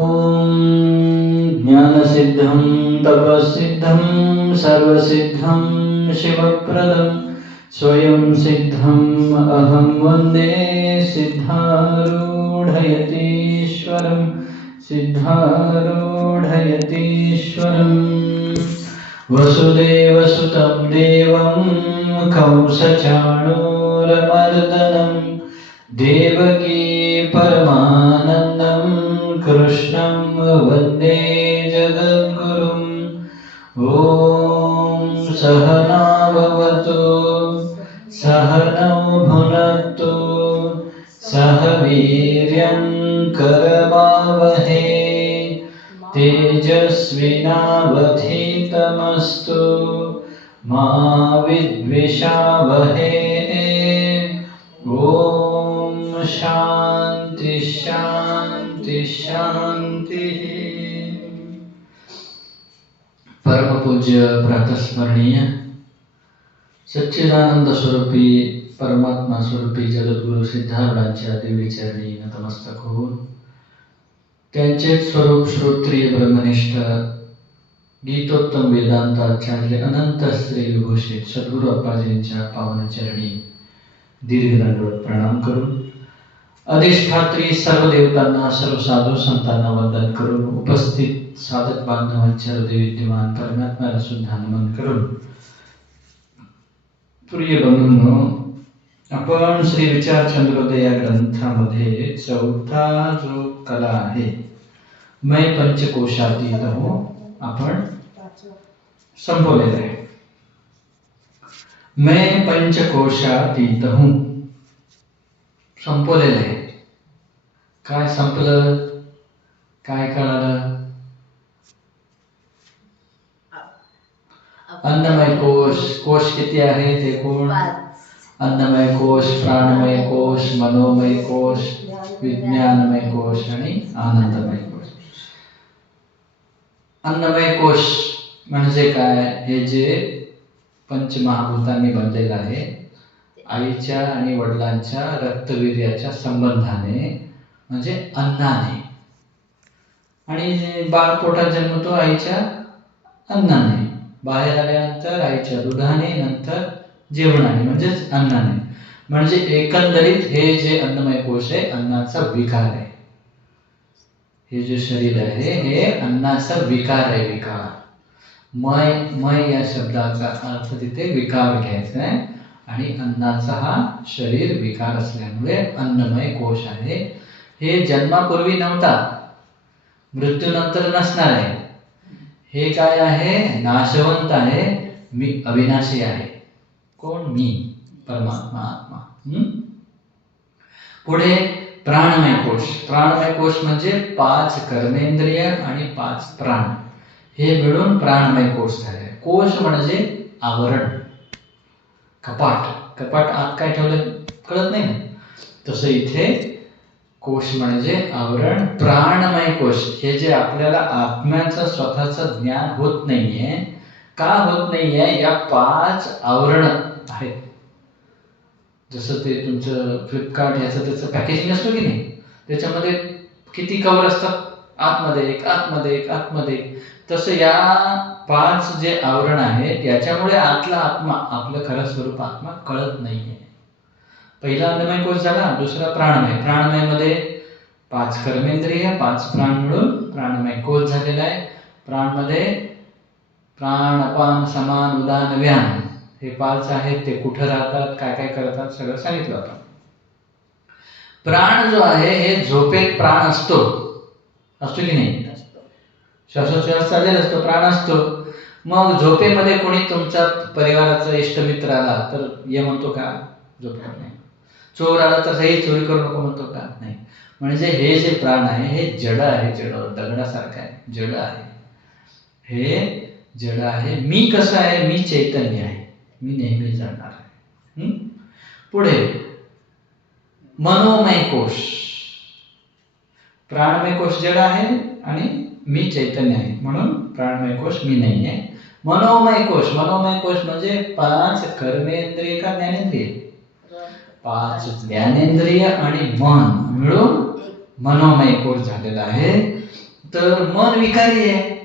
ॐ ज्ञानसिद्धं तपःसिद्धं सर्वसिद्धं शिवप्रदं स्वयं सिद्धम् अहं वन्दे सिद्धारूढयतीश्वरं वसुदेवसुतं देवं कंसचाणूरमर्दनं देवकी परमानन्दं कृष्णं वन्दे जगद्गुरुम्। ॐ सहना भवतु सहनौ भुनक्तु सह वीर्यं करवावहै तेजस्विनावधीतमस्तु मा विद्विषावहै। ओम शांति शांति शांति। परम पूज्य प्रातस्मरणीय सच्चिदानंद स्वरूपी परमात्मा स्वरूपी जगद्गुरु सिद्धारूढांच्या दिव्य चरणी नतमस्तक होऊन त्यांचे स्वरूप श्रोत्रिय ब्रह्मनिष्ठ गीतोत्तम वेदांताचार्य अनंत श्री विभूषित सद्गुरु अप्पाजींच्या पावन चरणी दीर्घदंडवत प्रणाम करून अधिष्ठात्री सर्व देवतांना सर्व साधू संतांना वंदन करून उपस्थित साधक बांधवांच्या हृदय विद्यमान परमात्म्याला सुद्धा नमन करून प्रिय बंधूंनो, आपण श्री विचार चंद्रोदय या ग्रंथामध्ये चौथा जो कला आहे मैं पंचकोशातीत हूं आपण संपवलेला आहे। मैं पंचकोशातीत हूं संपवलेलं आहे। काय संपलं, काय कळालं? अन्नमय कोश, कोश किती आहेत एकूण? अन्नमय कोश, प्राणमय कोश, मनोमय कोश, विज्ञानमय कोश आणि आनंदमय कोश। अन्नमय कोश म्हणजे काय? हे जे पंचमहाभूतांनी बनलेलं आहे, आईच्या आणि वडिलांच्या रक्तवीर्याच्या संबंधाने म्हणजे अन्नाने, आणि बाळ पोटात जन्मतो आईच्या अन्नाने, बाहेर आल्यानंतर आईच्या दुधाने, नंतर जेवणाने म्हणजेच अन्नाने। म्हणजे एकंदरीत हे जे अन्नमय कोश आहे अन्नाचा विकार आहे। हे जे शरीर आहे हे अन्नाचा विकार आहे। विकार, मय या शब्दाचा अर्थ तिथे विकार घ्यायचा आहे आणि अन्नाचा हा शरीर विकार असल्यामुळे अन्नमय कोश आहे। हे जन्मापूर्वी नव्हता, मृत्यूनंतर नसणार आहे। हे काय आहे? नाशवंत आहे, मी अविनाशी आहे। कोण? मी, परमात्मा, आत्मा। पुढे प्राणमय कोश। प्राणमय कोश म्हणजे 5 कर्मेंद्रिय आणि 5 प्राण, हे मिळून प्राणमय कोश झाले। कोश म्हणजे आवरण, कपाट। कपाट आत काय ठेवलं कळत नाही ना, तसं इथे कोश म्हणजे आवरण। प्राणमय कोश हे जे आपल्याला आत्म्याचं स्वतःचं ज्ञान होत नाहीये, का होत नाहीये? या 5 आवरण आहेत। जसं ते तुमचं फ्लिपकार्ट याचं त्याचं पॅकेजिंग असतो की नाही, त्याच्यामध्ये किती कवर असतात, आतमध्ये एक, आतमध्ये एक, आतमध्ये एक, तसं या 5 जे आवरण आहेत याच्यामुळे आतला आत्मा, आपलं खरं स्वरूप आत्मा कळत नाहीये। पहिला अन्नमय कोश झाला, दुसरा प्राणमय। प्राणमयमध्ये 5 कर्मेंद्रिय, 5 प्राण मिळून प्राणमय कोश झालेला आहे। प्राणमध्ये प्राण, अपान, समान, उदान, व्यान हे 5 आहेत। ते कुठं राहतात, काय काय करतात, सगळं सांगितलं आपण। प्राण जो आहे हे झोपेत प्राण असतो की नाही? श्वासोच्छ्वास चाललेला असतो, प्राण असतो। मग झोपेमध्ये कोणी तुमच्या परिवाराचा इष्टमित्र आला तर ये म्हणतो का? झोपणार नाही। चोर आला तर हे चोरी करू नको म्हणतो का? नाही। म्हणजे हे जे प्राण आहे हे जड आहे, जड, दगडासारखं आहे, जड आहे, हे जड आहे। मी कसं आहे? मी चैतन्य आहे, मी नेहमी जाणार आहे। पुढे मनोमय कोश। प्राणमय कोश जड आहे आणि मी चैतन्य आहे, म्हणून प्राणमय कोश मी नाही आहे। मनोमय कोश, मनोमय कोश म्हणजे 5 कर्मेंद्रिय का ज्ञानेंद्रिय? 5 ज्ञानेंद्रिय आणि मन मिळून मनोमय कोश झालेला आहे। तर मन विकारी आहे.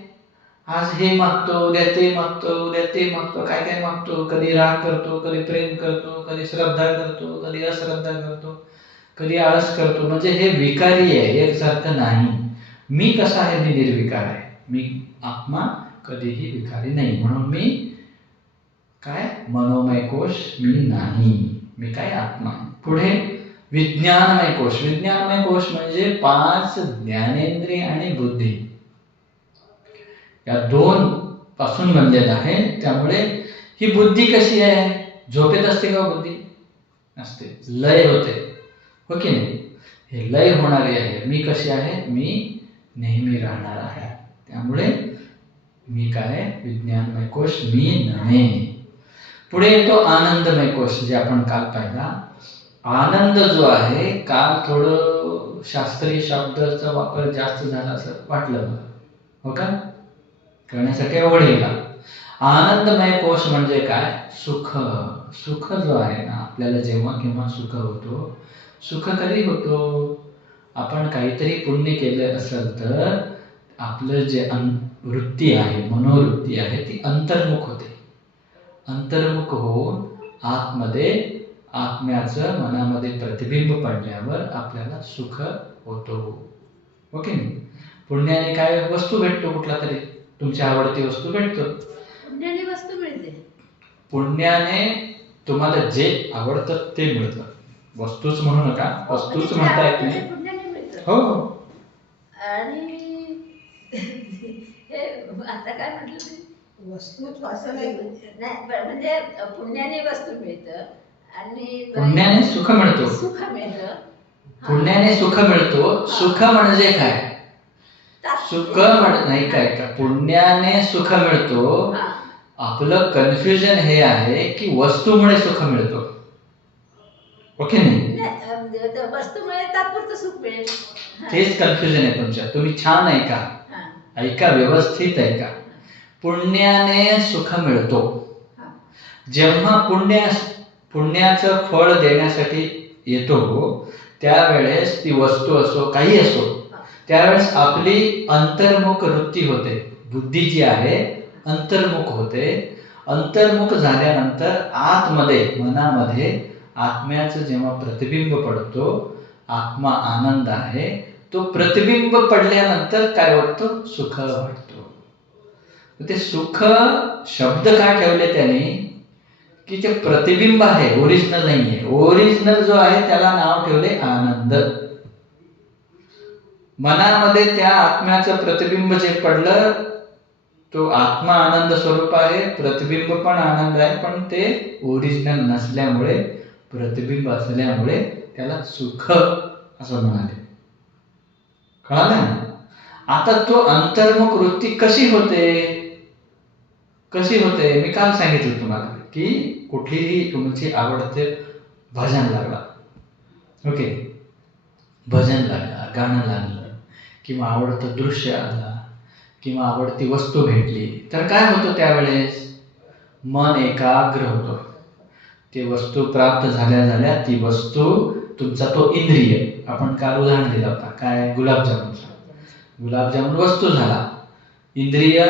आज हे मागतो, उद्या ते मागतो, उद्या ते मागतो, काय काय मागतो. कधी राग करतो, कधी प्रेम करतो, कधी श्रद्धा करतो, कधी अश्रद्धा करतो, कधी आळस करतो. म्हणजे हे विकारी आहे, एकसारखं नाही. मी कसा आहे? मी निर्विकार आहे. मी आत्मा कधीही विकारी नाही. म्हणून मी काय? मनोमय कोश मी नाही. मी काय? आत्मा. पुढे विज्ञानमय कोश. विज्ञानमय कोश म्हणजे 5 ज्ञानेंद्रिय आणि बुद्धी या 2 पासून बनलेला आहे. त्यामुळे ही बुद्धी कशी आहे? झोपेत असते का बुद्धी? नसते, लय होते, हो की नाही? हे लय होणारी आहे. मी कशी आहे? मी नेहमी राहणार आहे. त्यामुळे मी काय? विज्ञानमय कोश मी नव्हे. पुढे येतो आनंदमय कोश, जे आपण काल पाहिला. आनंद जो आहे, काल थोडं शास्त्रीय शब्दाचा वापर जास्त झाला असं वाटलं मला, हो का? कळण्यासाठी अवघड गेला. आनंदमय कोश म्हणजे काय? सुख. सुख जो आहे ना, आपल्याला जेव्हा केव्हा सुख होतो. सुख कधी होतो? आपण काहीतरी पुण्य केलं असेल तर आपलं जे वृत्ती आहे, मनोवृत्ती आहे, ती अंतर्मुख होते. अंतर्मुख होऊन आतमध्ये आत्म्याचं मनामध्ये प्रतिबिंब पडल्यावर आपल्याला सुख होतो, ओके? पुण्याने काय वस्तू भेटतो? कुठला तरी तुमची आवडती वस्तू भेटतो. पुण्याने वस्तू मिळते. पुण्याने तुम्हाला जे आवडतं ते मिळतं. वस्तूच म्हणू नका, वस्तूच म्हणता येत नाही. पुण्याने मिळतं. हो. आणि हे आता काय म्हटलं तुम्ही? वस्तूच असं नाही म्हणजे पुण्याने वस्तू मिळतं आणि पुण्याने सुख मिळतो. सुख मिळतं. पुण्याने सुख मिळतो. सुख म्हणजे काय? सुख नाही काय का? पुण्याने सुख मिळतो. आपलं कन्फ्युजन हे आहे की वस्तूमुळे सुख मिळतो, ओके नाही? वस्तूमुळे तात्पुरतं सुख मिळेल. तेच कन्फ्युजन आहे तुमच्या. तुम्ही छान ऐका, ऐका, व्यवस्थित ऐका. पुण्याने सुख मिळतो. जेव्हा पुण्याचं फळ देण्यासाठी येतो त्यावेळेस ती वस्तू असो काही असो, त्यावेळेस आपली अंतर्मुख वृत्ती होते. बुद्धी जी आहे अंतर्मुख होते. अंतर्मुख झाल्यानंतर आतमध्ये मनामध्ये आत्म्याचं जेव्हा प्रतिबिंब पडतो, आत्मा आनंद आहे, तो प्रतिबिंब पडल्यानंतर काय वाटतं? सुख वाटतो. ते सुख शब्द का ठेवले त्याने? की ते प्रतिबिंब आहे, ओरिजिनल नाहीये. ओरिजिनल जो आहे त्याला नाव ठेवले आनंद. मनामध्ये त्या आत्म्याचं प्रतिबिंब जे पडलं, तो आत्मा आनंद स्वरूप आहे, प्रतिबिंब पण आनंद आहे, पण ते ओरिजिनल नसल्यामुळे, प्रतिबिंब असल्यामुळे त्याला सुख असं म्हणाले. कळालं ना? आता तो अंतर्मुख वृत्ती कशी होते? कशी होते? मी काल सांगितलं तुम्हाला की कुठलीही तुमची आवडते भजन लागला, ओके, भजन लागला, गाणं लागलं, किंवा आवडतं दृश्य आला, किंवा आवडती वस्तू भेटली, तर काय होतं त्यावेळेस? मन एकाग्र होतं. ती वस्तू प्राप्त झाल्या ती वस्तू, तुमचा तो इंद्रिय, आपण काल उदाहरण दिलं होता काय? गुलाबजामुनचा. गुलाबजामुन वस्तू झाला, इंद्रिय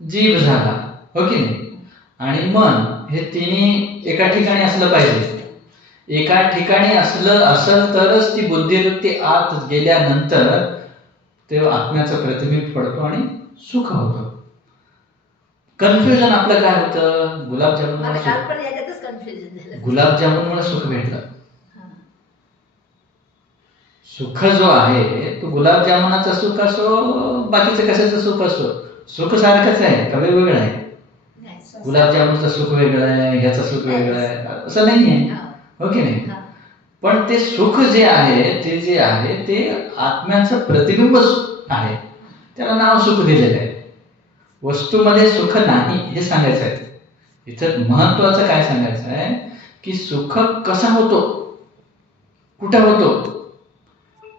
जीभ झाला, हो की नाही? आणि मन, हे तिन्ही एका ठिकाणी असलं पाहिजे. एका ठिकाणी असेल तरच ती बुद्धिवृत्ती आत गेल्यानंतर ते आत्म्याचं प्रतिबिंब पडतो आणि सुख होतं. कन्फ्युजन आपलं काय होतं? गुलाबजामुनमुळे सुख भेटलं. सुख जो आहे तो गुलाबजामुनाचं सुख असो, बाकीचं कशाचं सुख असो, सुख सारखंच आहे का वेगवेगळं आहे? गुलाबजामुनचं सुख वेगळं आहे, ह्याचं सुख वेगळं आहे, असं नाहीये, हो की नाही? पण ते सुख जे आहे ते आत्म्याचं प्रतिबिंब आहे, त्याला नाव सुख दिलेलं आहे. वस्तूमध्ये सुख नाही हे सांगायचं आहे. इथं महत्वाचं काय सांगायचं आहे की सुख कसा होतो, कुठं होतो,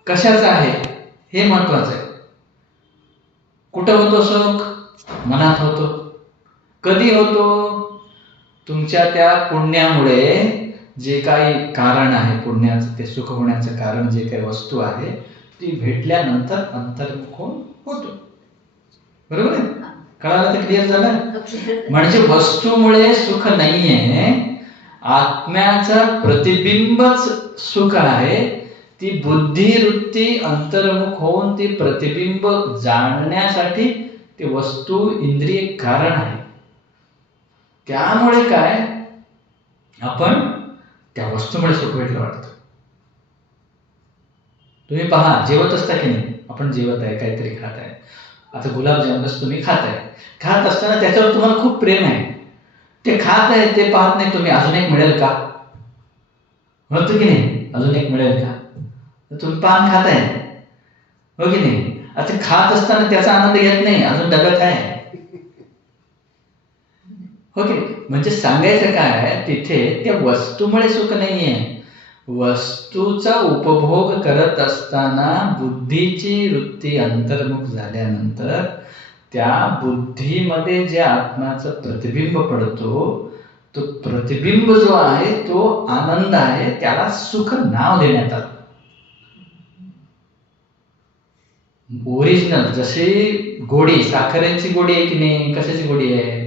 कशाचं आहे, हे महत्वाचं आहे. कुठं होतो सुख? मनात होतो. कधी होतो? तुमच्या त्या पुण्यामुळे जे काही कारण आहे पुण्याचं, ते सुख होण्याचं कारण जे काही वस्तू आहे ती भेटल्यानंतर अंतर्मुख होऊन बरोबर आहे? हा. कळालं तर क्लिअर झालं? Okay. म्हणजे वस्तूमुळे सुख नाहीये, आत्म्याचा प्रतिबिंबच सुख आहे. ती बुद्धी वृत्ती अंतर्मुख होऊन ती प्रतिबिंब जाणण्यासाठी ती वस्तू इंद्रिय कारण आहे. त्यामुळे काय, आपण त्या वस्तूमुळे सुख भेटलं वाटतं. तुम्ही पहा, जेवत असता की नाही, आपण जेवत आहे, काहीतरी खात आहे. आता गुलाबजामुनच तुम्ही खात असताना त्याच्यावर तुम्हाला खूप प्रेम आहे. ते खात आहे, ते पाहत नाही तुम्ही अजून एक मिळेल का, म्हणतो की नाही, अजून एक मिळेल का. तुम्ही पान खात आहे, हो की नाही. आता खात असताना त्याचा आनंद घेत नाही, अजून डब्यात आहे, हो की नाही. म्हणजे सांगायचं काय, तिथे त्या वस्तूमुळे सुख नाहीये. वस्तूचा उपभोग करत असताना बुद्धीची वृत्ती अंतर्मुख झाल्यानंतर त्या बुद्धीमध्ये जे आत्म्याचं प्रतिबिंब पडतो, तो प्रतिबिंब जो आहे तो आनंद आहे, त्याला सुख नाव देण्यात आलं. ओरिजिनल जशी गोडी, साखरेची गोडी आहे की नाही, कशाची गोडी आहे,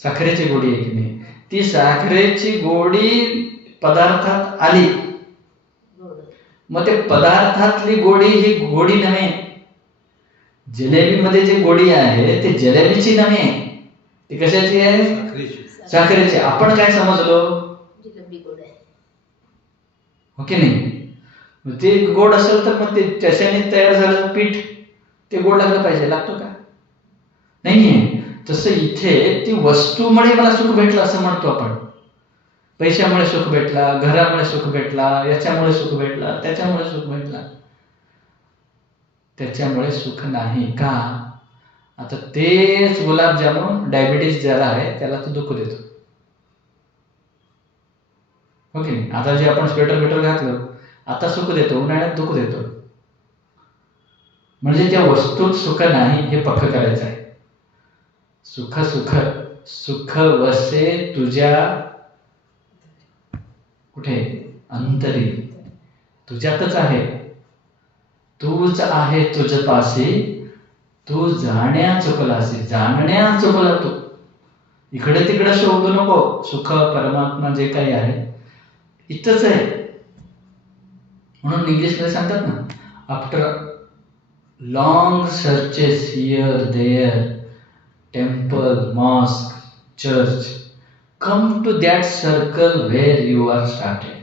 साखरेची गोडी आहे की नाही. ती साखरेची गोडी पदार्थात आली, मग ते पदार्थातली गोडी ही गोडी नव्हे. जिलेबीमध्ये जी गोडी आहे ती जिलेबीची नव्हे, ती कशाची आहे, साखरेची. आपण काय समजलो, हो की नाही. ते गोड असेल तर मग ते त्याच्याने तयार झालेलं पीठ ते गोड लागलं पाहिजे, लागतो का, नाहीये. तसं इथे ती वस्तूमुळे मला सुख भेटलं असं म्हणतो आपण. पैशामुळे सुख भेटला, घरामुळे सुख भेटला, याच्यामुळे सुख भेटला, त्याच्यामुळे सुख भेटला. त्याच्यामुळे सुख नाही का. आता तेच गुलाबजामुन डायबिटीज ज्याला आहे त्याला तो दुःख देतो, हो की नाही. आता जे आपण स्वेटर घातलं, आता सुख देतो, उन्हाळ्यात दुःख देतो. म्हणजे त्या वस्तूत सुख नाही हे पक्क करायचं आहे. सुख सुख सुख वसे तुझ्या कुठे, अंतरी, तुझ्यातच आहे. तूच आहे तुझपाशी, तू जाण्या चुकलासी, जाणण्या चुकला तू. इकडे तिकडे शोधू नको. सुख परमात्मा जे काही आहे इथंच आहे. म्हणून इंग्लिशमध्ये सांगतात ना, after long searches here there, temple, mosque, church, come to that circle where you are started.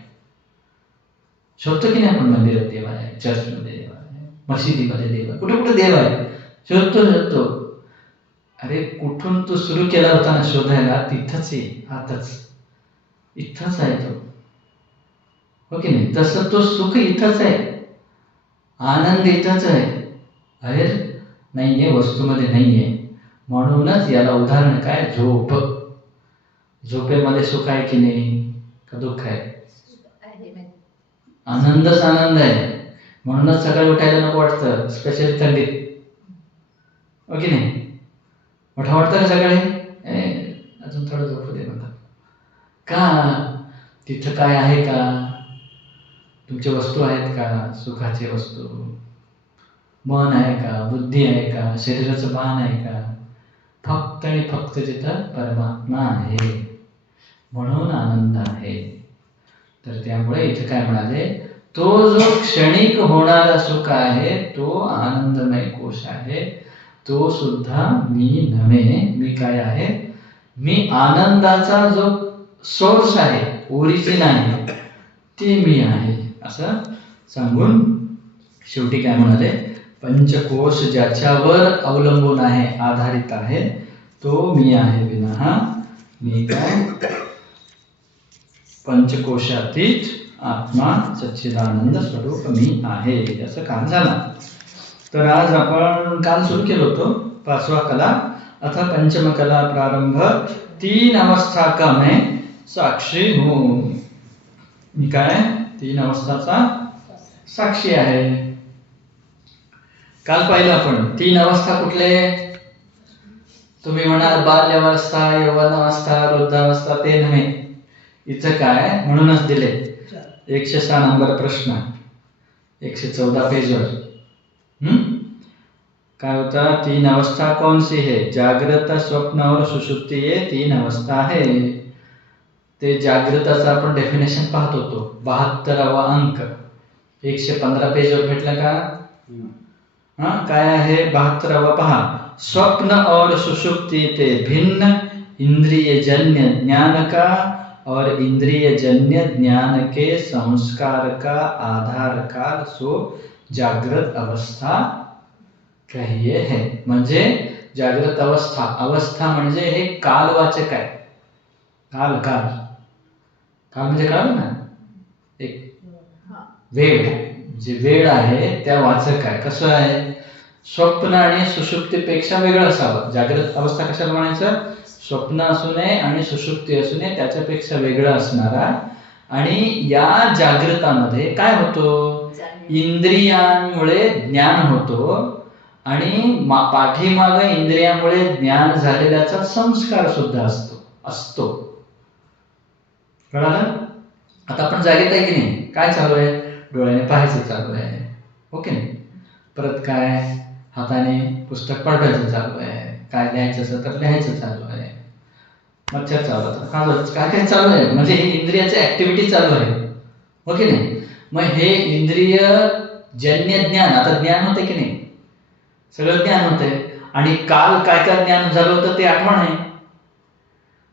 शोधतो की नाही आपण, मंदिरात देव आहे, चर्चमध्ये देव आहे, मशिदीमध्ये देव आहे, कुठे कुठे देव आहे, शोधतो. अरे कुठून तू सुरू केला होता ना शोधायला, तिथंच आहे, आताच इथंच आहे तो, हो की नाही. तसं तो सुख इथंच आहे, आनंद इथंच आहे, बाहेर नाहीये, वस्तूमध्ये नाहीये. म्हणूनच याला उदाहरण काय, झोप. झोपेमध्ये सुख आहे की नाही, का दुःख आहे, आनंदच आनंद आहे. म्हणूनच सकाळी उठायला नको वाटतं, स्पेशली थंडीत, हो की नाही. उठा वाटतं का सकाळी, अजून थोडं झोपू दे म्हणतात का. तिथं काय आहे का, तुमच्या वस्तू आहेत का, सुखाचे वस्तू, मन आहे का, बुद्धी आहे का, शरीराचं भान आहे का. फक्त आणि फक्त तिथं परमात्मा आहे, म्हणून आनंद आहे. तर त्यामुळे इथे काय म्हणाले, तो जो क्षणिक होणारा सुख आहे तो आनंदमय कोश आहे. तो सुद्धा मी नव्हे. मी काय आहे, मी आनंदाचा जो सोर्स आहे, ओरिजिन आहे, ते मी आहे. असं सांगून शेवटी काय म्हणाले, पंचकोश ज्याच्यावर अवलंबून आहे, आधारित आहे, तो मी आहे. विना मी काय, पंचकोशातीत आत्मा सच्चिदानंद स्वरूप मी आहे. याचं काम झालं. तर आज आपण काल सुरू केलं होतं 5वा कला अथा पंचम कला प्रारंभ. 3 अवस्था का मैं साक्षी हूँ. मी काय, 3 अवस्थाचा साक्षी आहे. काल पाहिलं आपण 3 अवस्था कुठले. तुम्ही म्हणाल बाल्यावस्था, यौवनावस्था, वृद्धावस्था, ते नव्हे. इथं काय, म्हणूनच दिले 106 नंबर प्रश्न 114 पेजवर. काय होता, 3 अवस्था कौन सी है, जागृत, स्वप्न और सुषुप्ती, ये 3 अवस्था है. ते जागृताचं आपण डेफिनेशन पाहत होतो, 72वा अंक 115 पेजवर भेटला का? हा, काय आहे 72वा पहा. स्वप्न और सुषुप्ति ते भिन्न इंद्रिय जन्य ज्ञान का और इंद्रिय जन्य ज्ञान के संस्कार का आधार काल सो जागृत अवस्था कहिए है. म्हणजे जागृत अवस्था, अवस्था म्हणजे हे कालवाचक आहे. काल काल काल म्हणजे काल ना, एक वेळ, जे वेळ आहे त्या वाचक आहे. कसं आहे, स्वप्न आणि सुषुप्तीपेक्षा वेगळं असावं. जागृत अवस्था कशाला म्हणायचं, स्वप्न असू नये आणि सुषुप्ती असू नये, त्याच्यापेक्षा वेगळं असणारा. आणि या जागृतामध्ये काय होतो, इंद्रियांमुळे ज्ञान होतो आणि पाठीमाग इंद्रियामुळे ज्ञान झालेल्याचा संस्कार सुद्धा असतो. कळालं? आता आपण जागेत आहे की नाही, काय चालू आहे, डोळ्याने पाहायचं चालू आहे, ओके. परत काय, हाताने पुस्तक पलटायचं चालू आहे, काय लिहायचं असेल तर लिहायचं चालू आहे, मच्छर चालवतात, काय काय चालू आहे, म्हणजे हे इंद्रियाची ऍक्टिव्हिटी चालू आहे, ओके नाही. मग हे इंद्रिय जन्य ज्ञान, आता ज्ञान होते की नाही, सगळं ज्ञान होतंय. आणि काल काय काय ज्ञान झालं होतं ते आठवण आहे.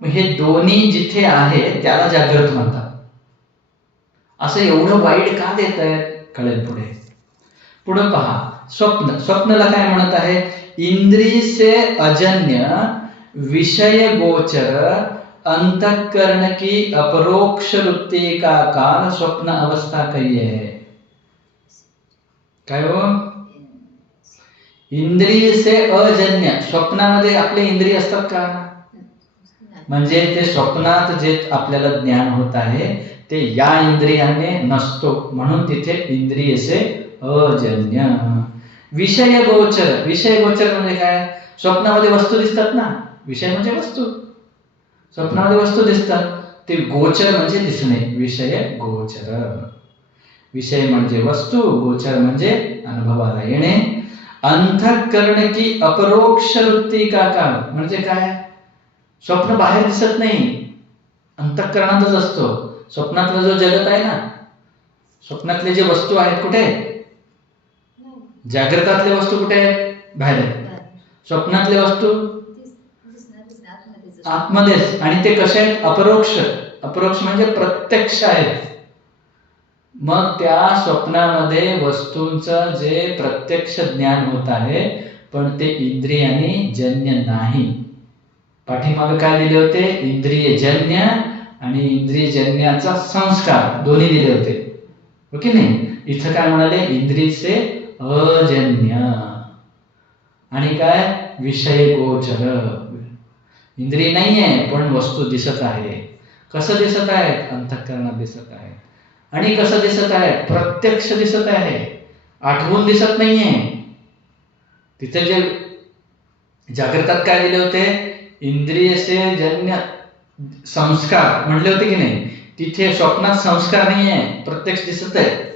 मग हे दोन्ही जिथे आहे त्याला जागृत म्हणतात. असं एवढं वाईट का देत आहेत, कळेल पुढे. पुढे पहा, स्वप्न, स्वप्नाला काय म्हणत आहे, इंद्रिय से अजन्य विषय गोचर अंतःकरण की अपरोक्ष वृत्ति का काल स्वप्न अवस्था कहिए है. काय हो, इंद्रिय से अजन्य, स्वप्नामध्ये आपले इंद्रिय असतात का, म्हणजे ते स्वप्नात जे आपल्याला ज्ञान होत आहे ते या इंद्रियाने नसतो, म्हणून तिथे इंद्रिय से अजन्य. विषय गोचर, विषय गोचर म्हणजे काय, स्वप्नामध्ये वस्तू दिसतात ना, विषय म्हणजे वस्तू, स्वप्नामध्ये वस्तू दिसतात, ते गोचर म्हणजे दिसणे, विषय गोचर. विषय म्हणजे वस्तू, गोचर म्हणजे अनुभवाला येणे. अंतःकरण की अपरोक्ष वृत्ती का काल म्हणजे काय, स्वप्न बाहेर दिसत नाही, अंतःकरणातच असतो. स्वप्नातला जो जगत आहे ना, स्वप्नातले जे वस्तू आहेत कुठे, जागृतातले वस्तू कुठे आहेत, बाहेर आहेत. स्वप्नातले वस्तू आतमध्येच, आणि ते कसे आहेत, अपरोक्ष. अपरोक्ष म्हणजे प्रत्यक्ष आहेत. मग त्या स्वप्नामध्ये वस्तूंचं जे प्रत्यक्ष ज्ञान होत आहे, पण ते इंद्रियाने जन्य नाही. पाठीमागे काय दिले होते, इंद्रिय जन्य आणि इंद्रिय जन्याचा संस्कार दोन्ही दिले होते, ओके नाही. इथं काय म्हणाले, इंद्रिय से अजन्य आणि काय, विषय गोचर. इंद्रिय नाही आहे पण वस्तू दिसत आहे. कसं दिसत आहे, अंतःकरणात दिसत आहे. आणि कसं दिसत आहे, प्रत्यक्ष दिसत आहे, आठवून दिसत नाहीये. तिथे जे जागृतात काय दिले होते, इंद्रिय से जन्य संस्कार म्हटले होते की नाही, तिथे स्वप्नात संस्कार नाही आहे, प्रत्यक्ष दिसत आहे.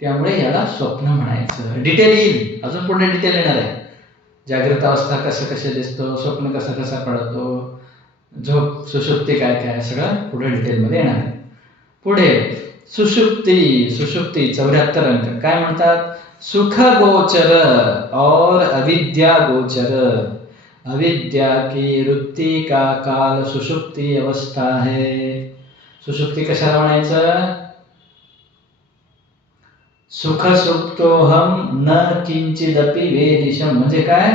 त्यामुळे याला स्वप्न म्हणायचं. डिटेल येईल, अजून पुढे डिटेल येणार आहे. जागृत अवस्था कसं कसं दिसतो, स्वप्न कसं कसं पडतो, झोप, सुषुप्ती काय काय, सगळं पुढे डिटेलमध्ये येणार आहे. पुढे सुषुप्ती, सुषुप्ती 74 अंक काय म्हणतात, सुख गोचर और अविद्या गोचर. अविद्या की वृत्ति का काल सुषुप्ति अवस्था है. सुषुप्ती कशाला म्हणायचं, सुख सुप्तोहम न किंचिदपि वेदिशम म्हणजे काय,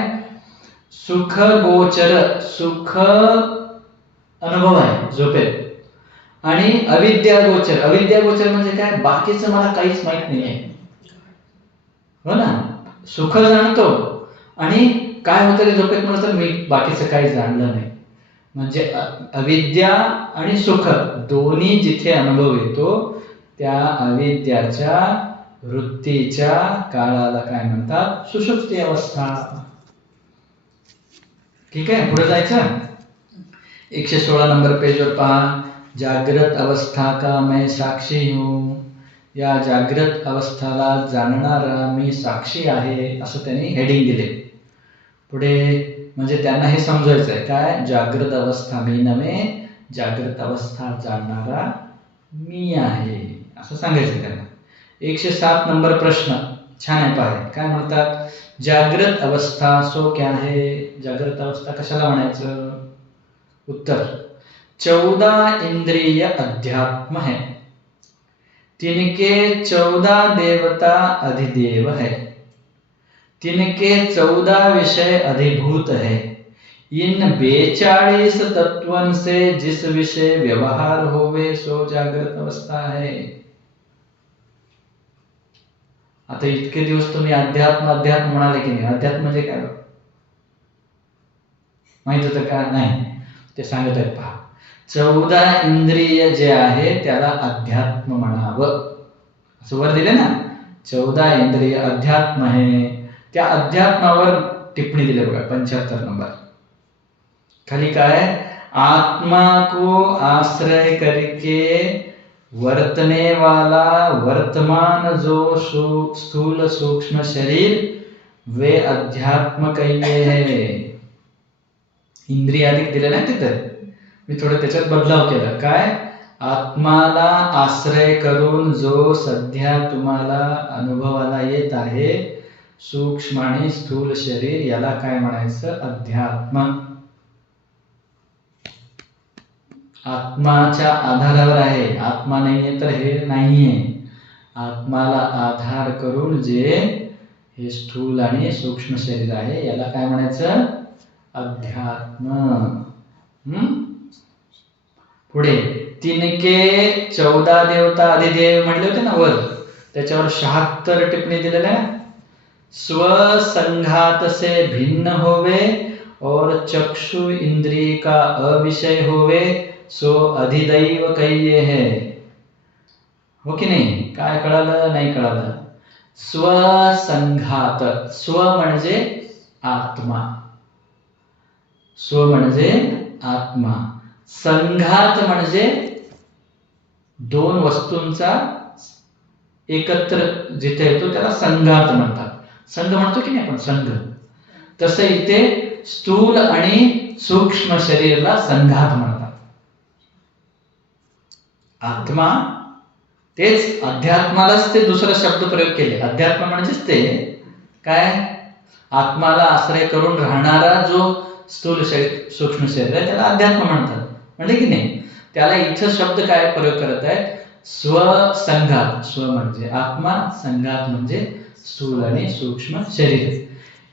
सुख गोचर, सुख अनुभव आहे झोपेत. आणि अविद्या गोचर, अविद्या गोचर म्हणजे काय, बाकीचं मला काहीच माहित नाही आहे, हो ना. सुख जाणतो आणि काय होतं रे झोपेत म्हणलं तर मी बाकीचं काही जाणलं नाही. म्हणजे अविद्या आणि सुख दोन्ही जिथे अनुभव येतो त्या अविद्याच्या वृत्तीच्या काळाला काय म्हणतात, सुषुप्ती अवस्था. ठीक आहे, पुढे जायचं. 116 नंबर पेजवर पहा, जागृत अवस्था का मैं साक्षी हूँ, या जागृत अवस्थाला जाणणारा मी साक्षी आहे असं त्यांनी हेडिंग दिले. पुढे म्हणजे त्यांना हे समजायचं आहे काय, जागृत अवस्था मी नव्हे, जागृत अवस्था जाणणारा मी आहे असं सांगायचं त्यांना. 107 नंबर प्रश्न छान आहे पाहे. काय म्हणतात, जागृत अवस्था सो क्या है, जागृत अवस्था कशाला म्हणायचं. उत्तर, 14 इंद्रिय अध्यात्म है, तिनके 14 देवता अधिदेव है, तिनके 14 विषय अधिभूत है, इन 42 तत्वन से जिस विषय व्यवहार होवे सो जागृत अवस्था है. आता इतके दिवस तुम्ही अध्यात्म अध्यात्म म्हणाले की नाही, अध्यात्म म्हणजे काय माहित होतं का नाही, ते सांगत आहेत पहा. 14 इंद्रिय जे आहे त्याला अध्यात्म म्हणावं असं वर दिले ना. 14 इंद्रिय अध्यात्म आहे, त्या अध्यात्मावर टिप्पणी दिली बघा 75 नंबर खाली. काय, आत्मा को आश्रय करके वर्तने वाला वर्तमान जो स्थूल सूक्ष्म शरीर वे अध्यात्म कहिए है. इंद्रिय अधिक दिले ना तिथे, मी थोडं त्याच्यात बदलाव केला. काय, आत्माला आश्रय करून जो सध्या तुम्हाला अनुभवाला येत आहे सूक्ष्म आणि स्थूल शरीर, याला काय म्हणायचं, अध्यात्म. आत्माच्या आधारावर आहे, आत्मा नाहीये तर हे नाहीये. आत्माला आधार करून जे हे स्थूल आणि सूक्ष्म शरीर आहे याला काय म्हणायचं, अध्यात्म. पुढे, तिनके 14 देवता अधिदेव म्हणले होते ना वर, त्याच्यावर 76 टिप्पणी दिलेल्या आहे. स्वसंघात से भिन्न होवे और चक्षु इंद्रिय का अविषय होवे सो अधिदैव कहिए है. हो की नाही, काय कळालं नाही कळालं. स्वसंघात, स्व म्हणजे आत्मा, स्व म्हणजे आत्मा, संघात म्हणजे दोन वस्तूंचा एकत्र जिथे येतो त्याला संघात म्हणतात. संघ म्हणतो की नाही आपण, संघ. तसं इथे स्थूल आणि सूक्ष्म शरीराला संघात म्हणतात. आत्मा, तेच अध्यात्मालाच ते दुसरा शब्द प्रयोग केले. अध्यात्म म्हणजेच ते काय, आत्माला आश्रय करून राहणारा जो स्थूल शरीर सूक्ष्म शरीर आहे त्याला अध्यात्म म्हणतात, म्हणजे की नाही. त्याला इथं शब्द काय प्रयोग करत आहेत, स्वसंघात. स्व म्हणजे आत्मा, संघात म्हणजे स्थूल आणि सूक्ष्म शरीर.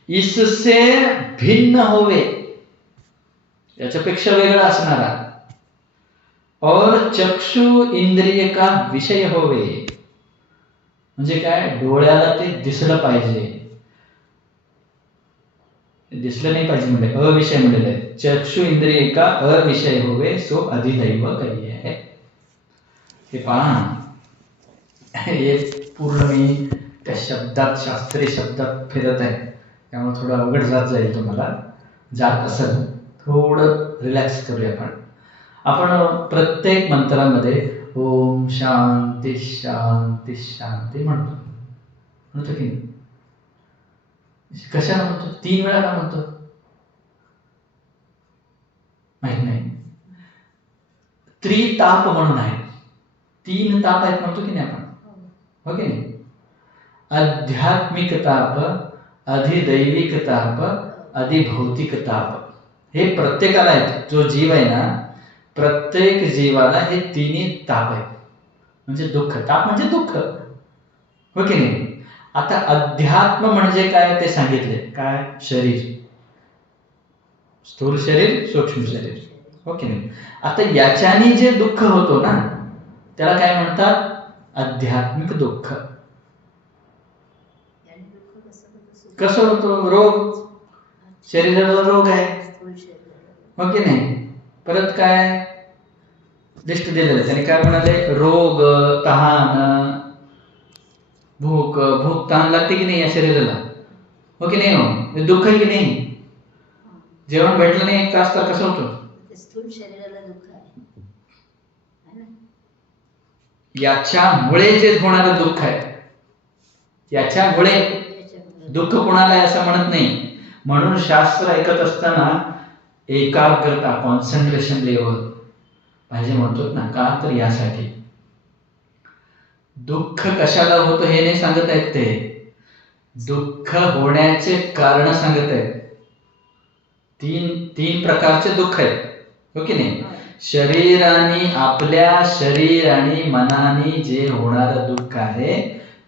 इससे भिन्न होवे, याच्यापेक्षा वेगळा असणारा. और चक्षु इंद्रिय का विषय होवे, म्हणजे काय, डोळ्याला ते दिसलं पाहिजे. दिसलं नाही पाहिजे म्हणजे अविषय म्हणलेलं आहे. चक्षु इंद्रिय का अविषय होवे सो अधिदैव कहिए है. हे पहा, हे पूर्ण मी त्या शब्दात, शास्त्रीय शब्दात फिरत आहे, त्यामुळे थोडं अवघड जात जाईल तुम्हाला. जात असेल थोडं रिलॅक्स करूया आपण. आपण प्रत्येक मंत्रामध्ये ओम शांती शांती शांती म्हणतो की नाही. कशाला म्हणतो, 3 वेळा का म्हणतो माहित नाही. त्रिताप म्हणून आहे, 3 ताप आहेत म्हणतो की नाही आपण, हो की नाही. आध्यात्मिक ताप, अधिदैविक ताप, अधिभौतिक ताप, हे प्रत्येकाला आहेत. जो जीव आहे ना, प्रत्येक जीवाला हे 3 ताप आहेत. म्हणजे दुःख, ताप म्हणजे दुःख, हो की नाही. आता अध्यात्म म्हणजे काय ते सांगितले. काय, शरीर, स्थूल शरीर सूक्ष्म शरीर, हो की नाही. आता याच्याने जे दुःख होतो ना त्याला काय म्हणतात, आध्यात्मिक दुःख. कसं होतो, रोग, शरीराला रोग आहे, हो की नाही. परत काय लिस्ट दिलेलं त्याने, काय म्हणाले, रोग, तहान, भूक, तहान लागते की नाही या शरीराला, हो की नाही. हो, दुःख आहे की नाही. जेवण भेटलं नाही 1 तास तर कसं होतं, स्थूल शरीराला दुःख आहे. याच्यामुळे जे होणारं दुःख आहे, याच्यामुळे दुःख कोणाला आहे असं म्हणत नाही. म्हणून शास्त्र ऐकत असताना एकाग्रता, कॉन्सन्ट्रेशन लेवल पाहिजे म्हणतो ना. का तर यासाठी दुःख कशाला होतं हे नाही सांगत आहेत ते, दुःख होण्याचे कारण सांगत आहेत. तीन प्रकारचे दुःख आहेत, हो की नाही. शरीराने, आपल्या शरीर आणि मनाने जे होणारं दुःख आहे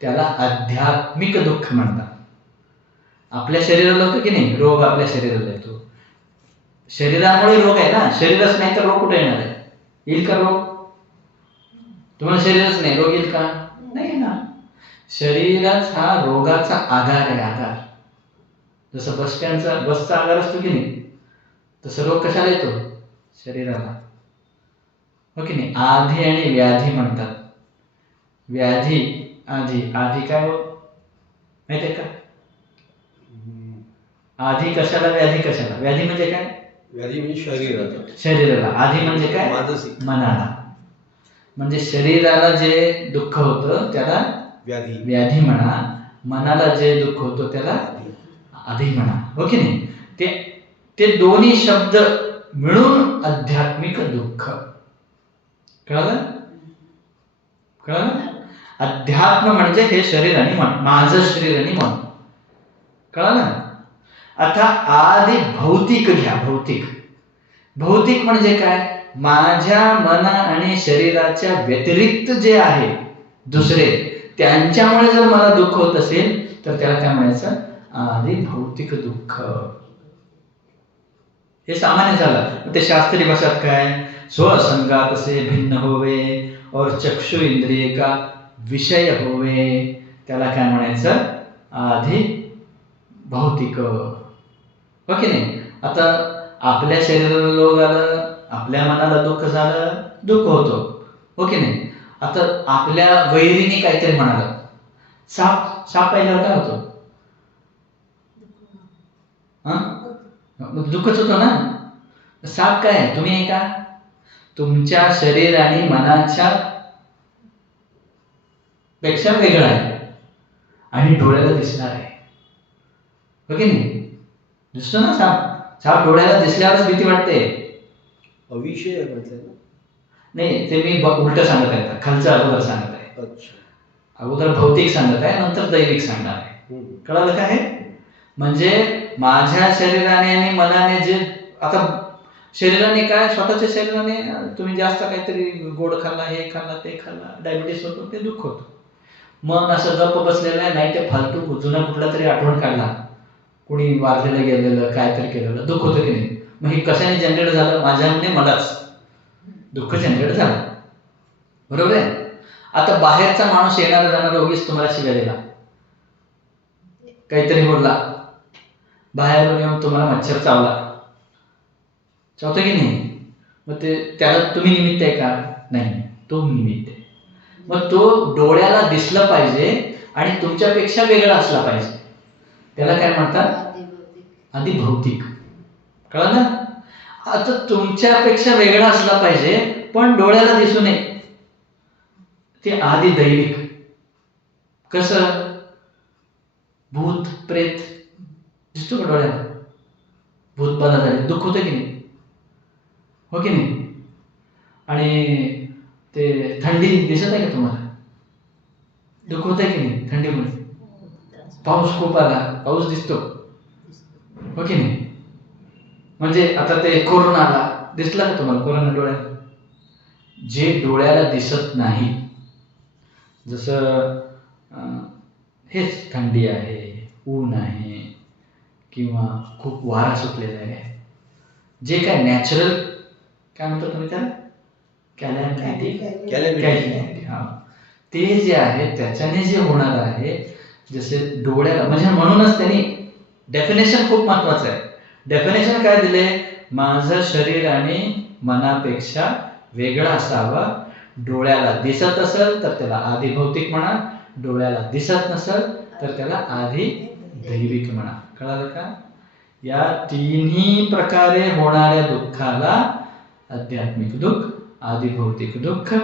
त्याला आध्यात्मिक दुःख म्हणतात. आपल्या शरीराला होतं की नाही, रोग आपल्या शरीराला येतो, शरीरामुळे रोग आहे ना. शरीरच नाही तर रोग कुठे येणार आहे? येईल का रोग? तुम्हाला शरीरच नाही, रोग येईल का? नाही ना. शरीरच हा रोगाचा आधार आहे, आधार. जसं बसचा आधार असतो की नाही, तसं रोग कशाला येतो? शरीराला, हो की नाही. आधी आणि व्याधी म्हणतात. व्याधी, आधी काय हो माहिती आहे का? आधी कशाला, व्याधी कशाला? व्याधी म्हणजे काय? व्याधी म्हणजे शरीराला. आधी म्हणजे काय? मानसिक. मनाला. म्हणजे शरीराला जे दुःख होतं त्याला व्याधी म्हणा, मनाला जे दुःख होतं त्याला आधी म्हणा, हो की नाही. ते दोन्ही शब्द मिळून आध्यात्मिक दुःख. कळलं? अध्यात्म म्हणजे हे शरीर आणि मन, माझं शरीर आणि मन. कळलं? आता आधी भौतिक घ्या. भौतिक म्हणजे काय? माझ्या मन आणि शरीराच्या व्यतिरिक्त जे आहे दुसरे, त्यांच्यामुळे जर मला दुःख होत असेल तर त्याला काय म्हणायचं? आधी भौतिक दुःख. हे सामान्य झालं. ते शास्त्रीय भाषात काय? स्वसंगात से भिन्न होवे और चक्षु इंद्रिय का विषय होवे, त्याला काय म्हणायचं? आधी भौतिक, हो की नाही. आता आपल्या शरीराला रोग आलं, आपल्या मनाला दुःख झालं, दुःख होतो, हो की नाही. आता आपल्या वैरीने काहीतरी म्हणालं, साप पाहिल्यावर काय होतं? दुःखच होतं ना. साप काय आहे? तुम्ही आहे का? तुमच्या शरीर आणि मनाच्या पेक्षा वेगळा आहे आणि डोळ्याला दिसणार आहे, हो की नाही. दिसतो ना साप डोळ्याला दिसल्यावरच भीती वाटते. अविषय म्हटलं नाही, ते मी उलट सांगत आहे, खालचं अगोदर सांगत आहे. अगोदर भौतिक सांगत आहे, नंतर दैविक सांगणार आहे. कळालं काय? म्हणजे माझ्या शरीराने आणि मनाने जे, आता शरीराने काय, स्वतःच्या शरीराने तुम्ही जास्त काहीतरी गोड खाल्ला, हे खाल्ला, ते खाल्ला, डायबिटीस होतो, ते दुःख होतं. मन असं गप्प बसलेलं आहे, नाही ते फालतू जुना कुठला तरी आठवण काढला, कुणी वारलेलं गेलेलं, काय तरी केलेलं, दुःख होतं की नाही. मग हे कशाने जनरेट झालं? माझ्याने मलाच दुःख जनरेट झालं, बरोबर आहे. आता बाहेरचा माणूस येणारा जाणारा उगीच तुम्हाला शिव्या दिला, काहीतरी बोलला, बाहेरून येऊन तुम्हाला मच्छर चावतो की नाही. मग त्याला तुम्ही निमित्त आहे का? नाही, तो निमित्त आहे. मग तो डोळ्याला दिसला पाहिजे आणि तुमच्यापेक्षा वेगळा असला पाहिजे, त्याला काय म्हणतात? आधी भौतिक. कळलं ना. आता तुमच्यापेक्षा वेगळा असला पाहिजे पण डोळ्याला दिसू नये, ते आधी दैविक. कसं? भूत प्रेत दिसतो का डोळ्याला? भूत बाधा झाली, दुःख होतं की नाही, हो की नाही. आणि ते थंडी दिसत आहे का तुम्हाला? दुःख होत आहे की नाही थंडीमध्ये? पाऊस खूप आला, पाऊस दिसतो, हो की नाही. म्हणजे आता ते कोरोना आला, दिसला का तुम्हाला कोरोना डोळ्याला? जे डोळ्याला दिसत नाही, जसं हेच थंडी आहे, ऊन आहे, किंवा खूप वारा सुटलेला आहे, जे काय नॅचरल, काय म्हणतो तुम्ही त्याला? कॅलॅमिटी. हा, ते जे आहे त्याच्याने जे होणार आहे, जसे डोळ्याला, म्हणजे म्हणूनच त्यांनी डेफिनेशन खूप महत्वाचं आहे. डेफिनेशन काय दिले? माझं शरीर आणि मनापेक्षा वेगळा असावा. डोळ्याला दिसत असेल तर त्याला आधी भौतिक म्हणा, डोळ्याला दिसत नसेल तर त्याला आधी दैविक म्हणा. कळालं का? या तिन्ही प्रकारे होणाऱ्या दुःखाला आध्यात्मिक दुःख, आधी भौतिक दुःख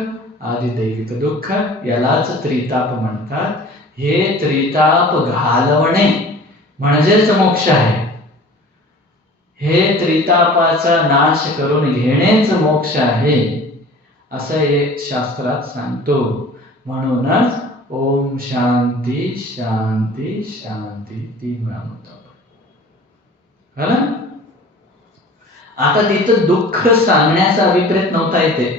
आदिदैविक दुःख, यालाच त्रिताप म्हणतात. हे त्रिताप घालवणे म्हणजेच मोक्ष आहे. हे त्रितापाचा नाश करून घेणेच मोक्ष आहे असं हे शास्त्रात सांगतो. म्हणूनच ओम शांती शांती शांती 3 वेळा म्हणतो आपण. आता तिथं दुःख सांगण्याचा अभिप्रेत नव्हता इथे.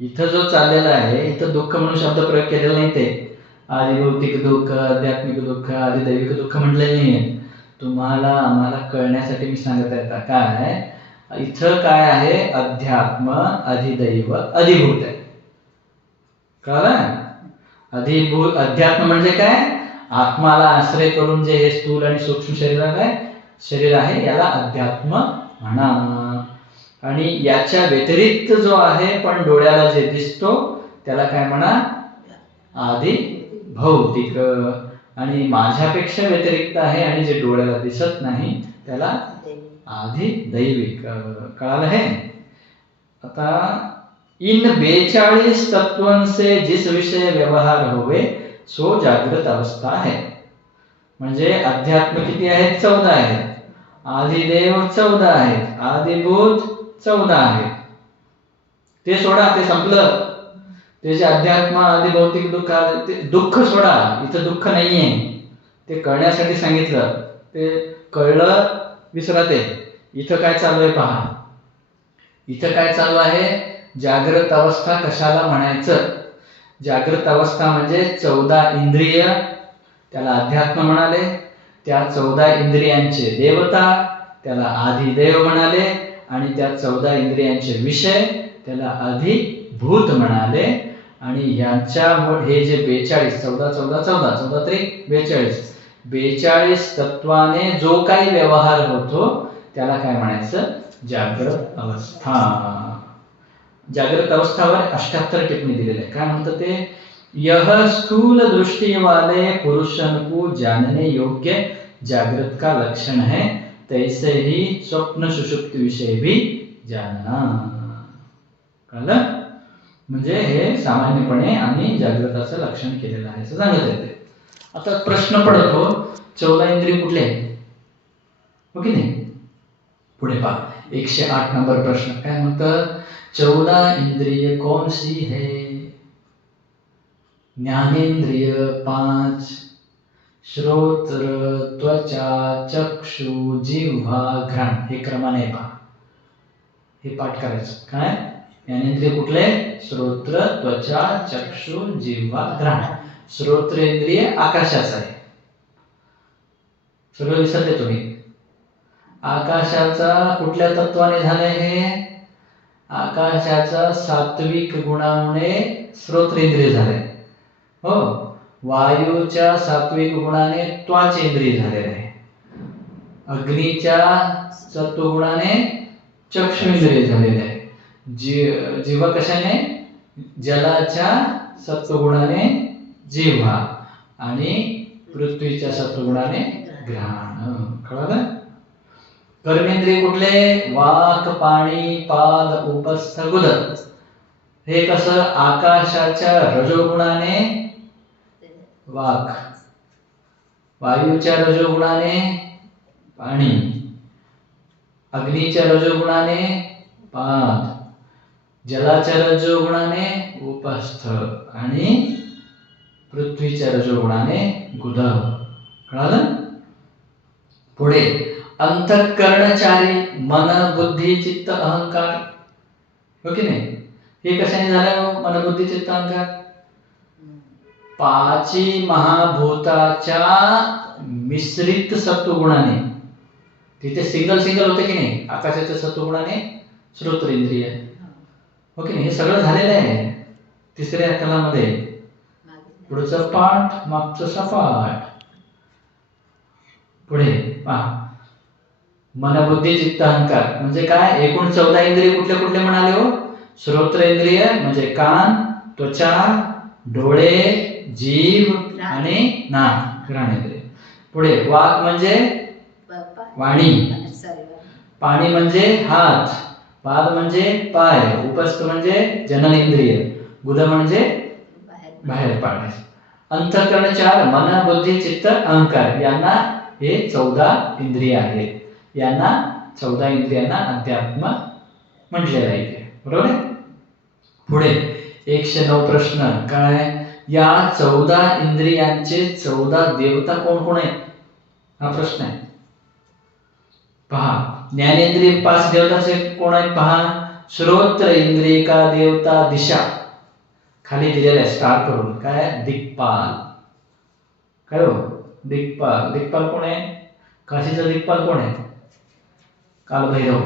इथं जो चाललेला आहे, इथं दुःख म्हणून शब्द प्रयोग केलेला नाही. ते आदिभौतिक दुःख, आध्यात्मिक दुःख, आदिदैविक दुःख म्हटलेलं नाहीये. तुम्हाला आम्हाला कळण्यासाठी मी सांगत आहे. काय इथं काय आहे? अध्यात्म, अधिदैव, अधिभूत आहे. कळलं? अधिभूत अध्यात्म म्हणजे काय? आत्माला आश्रय करून जे हे स्थूल आणि सूक्ष्म शरीर आहे याला अध्यात्म म्हणा. आणि याच्या व्यतिरिक्त जो आहे पण डोळ्याला जे दिसतो त्याला काय म्हणा? आदि भौतिक. आणि माझ्यापेक्षा व्यतिरिक्त आहे आणि जे डोळ्याला दिसत नाही त्याला आदि दैविक. कळालं हे? आता इन 42 तत्वों से जिस विषय व्यवहार होवे सो जागृत अवस्था है. म्हणजे अध्यात्म किती आहेत? 14 आहेत. आदिदेव 14 आहेत. आदिभूत 14 आहेत. ते सोडा, ते संपलं. ते जे अध्यात्म, आदिभौतिक दुःख, ते दुःख सोडा. इथं दुःख नाहीये. ते कळण्यासाठी सांगितलं. ते कळलं विसरा ते. इथं काय चालू आहे पहा. इथं काय चालू आहे? जागृत अवस्था कशाला म्हणायचं? जागृत अवस्था म्हणजे 14 इंद्रिय, त्याला अध्यात्म म्हणाले. त्या 14 इंद्रियांचे देवता त्याला आदिदेव म्हणाले. आणि त्या 14 इंद्रियांचे विषय त्याला अधिभूत म्हणाले. आणि यांच्या हे जे 42 14 त्रिक 42 तत्वाने जो काही व्यवहार होतो त्याला काय म्हणायचं? जागृत अवस्था. जागृत अवस्थावर 78 टिप्पणी दिलेली आहे. काय म्हणतं ते? यह स्थूल दृष्टि वाले पुरुषन को जानने योग्य जागृत का लक्षण है, तैसे ही स्वप्न सुषुप्ति विषय भी जानना. कळलं? म्हणजे हे सामान्यपणे आम्ही जागृताचं लक्षण केलेलं आहे असं सांगत येते. आता प्रश्न पडतो 14 इंद्रिय कुठले आहेत? हो की नाही? पुढे पहा 108 नंबर प्रश्न. काय म्हणतं? 14 इंद्रिय कौन सी है? ज्ञानेंद्रिय 5, श्रोत्र, त्वचा, चक्षु, जिव्हा, घ्राण. हे क्रमाने पहा. हे पाठ करायचं. काय? ज्ञानेंद्रिय कुठले? श्रोत्र, त्वचा, चक्षु, जिव्हा, घ्राण. श्रोत्रेंद्रिय आकाशाचं आहे. सगळं विसरले तुम्ही. आकाशाचा कुठल्या तत्वाने झालंय हे? आकाशाचा सात्विक गुणामुळे श्रोत्रेंद्रिय झालंय. हो. वायूच्या सात्विक गुणाने त्वचेंद्रिय झालेलं आहे. अग्नीच्या सत्वगुणाने चक्षुंद्रिय झालेले आहे. जिव्हा कशाने? जलाच्या सत्वगुणाने जिव्हा आणि पृथ्वीच्या सत्वगुणाने घ्राण. कळलं? कर्मेंद्रिय कुठले? वाक, पाणी, पाद, उपस्थ, गुद. हे कसं? आकाशाच्या रजोगुणाने वाक, वायूच्या रजोगुणाने पाणी, अग्नीच्या रजोगुणाने पाद, जलाच्या रजोगुणाने उपस्थ आणि पृथ्वीच्या रजोगुणाने गुद. कळालं? पुढे अंतःकरणचारी मन, बुद्धी, चित्त, अहंकार. हो की नाही? हे कशाने झालं? मन, बुद्धी, चित्त, अहंकार. 5 महाभूताच्या मिश्रित सत्वगुणाने. तिथे सिंगल होते की नाही? आकाशाच्या सत्वगुणाने श्रोत्रेंद्रिय. हो की नाही? हे सगळं झालेलं आहे 3ऱ्या कलामध्ये. पुढचं पाठ, मागचं सपाट. पुढे पहा. मन, बुद्धी, चित्त, अहंकार म्हणजे काय? एकूण 14 इंद्रिय कुठले कुठले म्हणाले हो? श्रोत्रेंद्रिय म्हणजे कान, त्वचा, डोळे, जीभ आणि नाक, घ्राणेंद्रिय. पुढे वाक म्हणजे वाणी, पाणी म्हणजे हात, पाद म्हणजे पाय, उपस्थ म्हणजे जननेंद्रिय, गुद म्हणजे बाहेर बाहेर पाडणे. अंतःकरण 4 मन बुद्धी चित्त अहंकार यांना हे 14 इंद्रिय आहेत. यांना 14 इंद्रियांना अध्यात्म म्हटलेलं आहे इथे. बरोबर आहे. पुढे 109 प्रश्न काय, या 14 इंद्रियांचे 14 देवता कोण कोण आहेत हा प्रश्न आहे. पहा, ज्ञानेंद्रिय 5 देवताचे कोण आहेत पहा. श्रोत्र इंद्रिय का देवता दिशा, खाली दिलेला आहे स्टार करून. काय, दिक्पाल. काय हो, दिक्पाल. दिक्पाल कोण आहे? काशीचा दिक्पाल कोण आहे? कालभैरव.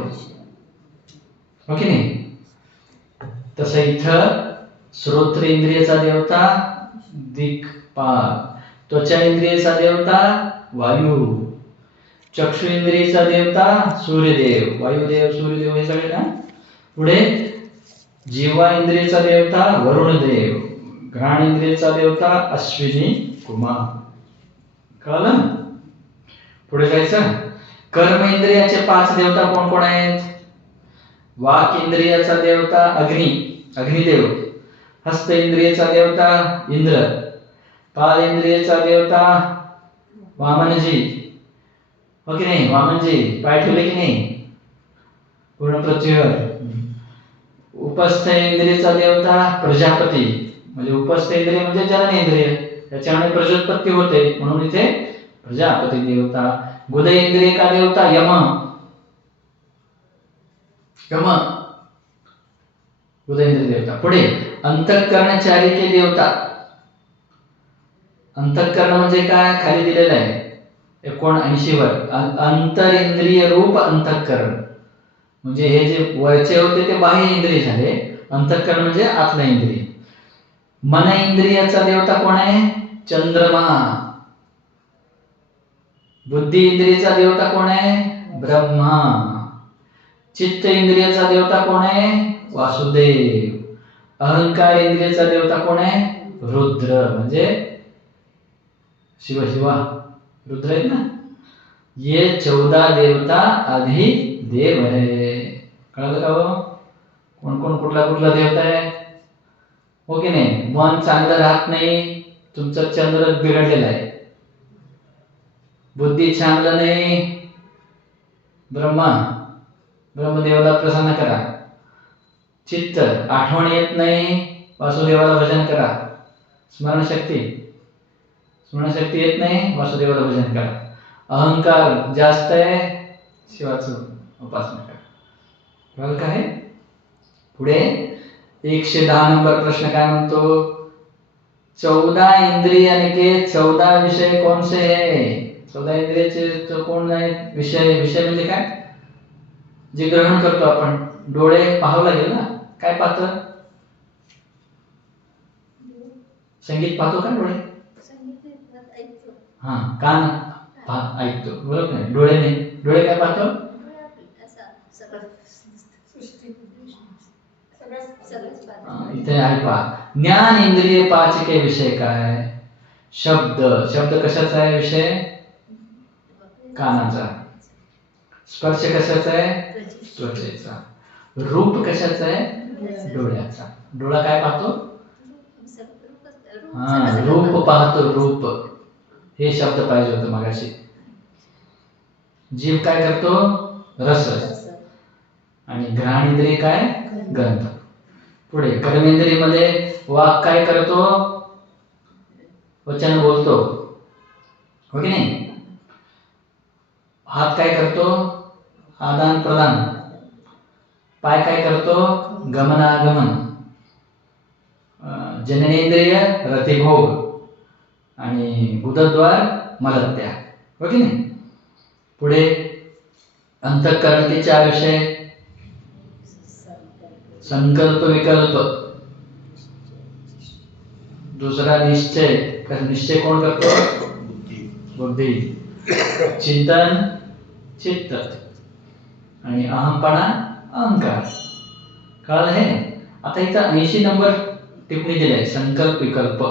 हो की नाही. तसं इथं श्रोत्र इंद्रियचा देवता दिक्पाल, त्वचा इंद्रियचा देवता वायू, चक्षु इंद्रियचा देवता सूर्यदेव, वायुदेव, सूर्यदेव हे सगळे ना. पुढे जीवा इंद्रियचा देवता वरुणदेव, घ्राण इंद्रियचा देवता अश्विनी कुमार. कळलं. पुढे जायचं. कर्म इंद्रियाचे 5 देवता कोण कोण आहेत? वाक इंद्रियाचा देवता अग्नी, अग्निदेव. हस्त इंद्रियचा देवता इंद्र, पाद इंद्रियचा देवता वामनजी. हो की नाही, वामनजी पाय ठेवले की नाही पूर्ण पृथ्वीवर. उपस्थ इंद्रियचा देवता प्रजापती, म्हणजे उपस्थ इंद्रिय म्हणजे जननेंद्रिय, त्याच्यामुळे प्रजोत्पत्ती होते म्हणून इथे प्रजापती देवता. गुद इंद्रिय का देवता यम, यम गुद इंद्रिय देवता. पुढे अंतःकरण चारिके देवता. अंतःकरण म्हणजे काय, खाली दिलेलं आहे 79 वर. अंतर इंद्रिय रूप अंतःकरण, म्हणजे हे जे वरचे होते ते बाह्य इंद्रिय झाले. अंतःकरण म्हणजे आतलं इंद्रिय. मन इंद्रियाचा देवता कोण आहे? चंद्रमा. बुद्धी इंद्रियाचा देवता कोण आहे? ब्रह्मा. चित्त इंद्रियाचा देवता कोण आहे? वासुदेव. अहंकार इंद्रियाचा देवता कोण आहे? रुद्र, म्हणजे शिव, शिवा रुद्र आहेत ना. ये 14 देवता आधी देव है. कळलं का हो? कोण कोण कुठला कुठला देवता आहे? हो की नाही. मन चांगलं राहत नाही, तुमचं चंद्र बिघडलेला आहे. बुद्धी चांगलं नाही, ब्रह्मदेवाला प्रसन्न करा. चित्त आठवण येत नाही, वासुदेवाला भजन करा. स्मरणशक्ती येत नाही, वासुदेवाला भजन करा. अहंकार जास्त आहे, शिवाचं उपासना करा. कळलं काय? पुढे 110 नंबर प्रश्न काय म्हणतो, 14 इंद्रिय के 14 विषय कौन से है? 14 इंद्रियाचे तो कोण आहेत विषय? विषय म्हणजे काय, जे ग्रहण करतो आपण. डोळे पाहावं लागेल ना, काय पाहतो? संगीत पाहतो का डोळे? हा, कान ऐकतो, बरोबर नाही. डोळे नाही, डोळे काय पाहतो? इथे आहे पहा, ज्ञान इंद्रिय 5 के विषय काय? शब्द, शब्द कशाचा आहे विषय? कानाचा. स्पर्श कशाचा आहे? त्वचेचा. रूप कशाचा आहे? डोळ्याचा. डोळा काय पाहतो? हा, रूप पाहतो, रूप. हे शब्द पाहिजे होतं मगाशी. जीभ काय करतो? रस. आणि घ्राण इंद्रिय काय? गंध. पुढे कर्मेंद्रिय मध्ये वाक काय करतो? वचन बोलतो, हो की नाही. हात काय करतो? आदान प्रदान. पाय काय करतो? गमनागमन. जननेंद्रिय रतिभोग आणि गुदद्वार मलत्याग, हो की नाही. पुढे अंतःकरणाचे 4 विषय, संकल्प विकल्प. दुसरा निश्चय, निश्चय कोण करतो? बुद्धी. चिंतन चित्त आणि अहंपणा अहंकार. कळलं हे? आता इथं 80 नंबर टिप्पणी दिली आहे, संकल्प विकल्प.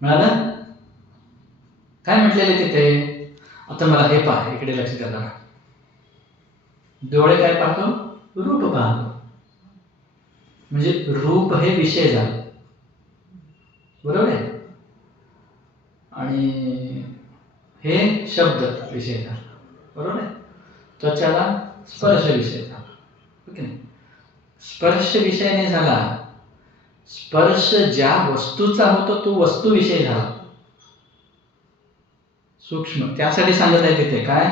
मिळालं? काय म्हटलेलं तिथे? आता मला हे पहा, इकडे लक्ष द्या. डोळे काय पाहतो? रूप पाहतो. म्हणजे रूप हे विषय झालं, बरोबर आहे, आणि हे शब्द विषय झाला, बरोबर आहे. त्वचाला स्पर्श विषय झाला, हो की नाही. स्पर्श विषयाने झाला, स्पर्श ज्या वस्तूचा होतो तो वस्तू विषय झाला, सूक्ष्म. त्यासाठी सांगत आहे तिथे काय,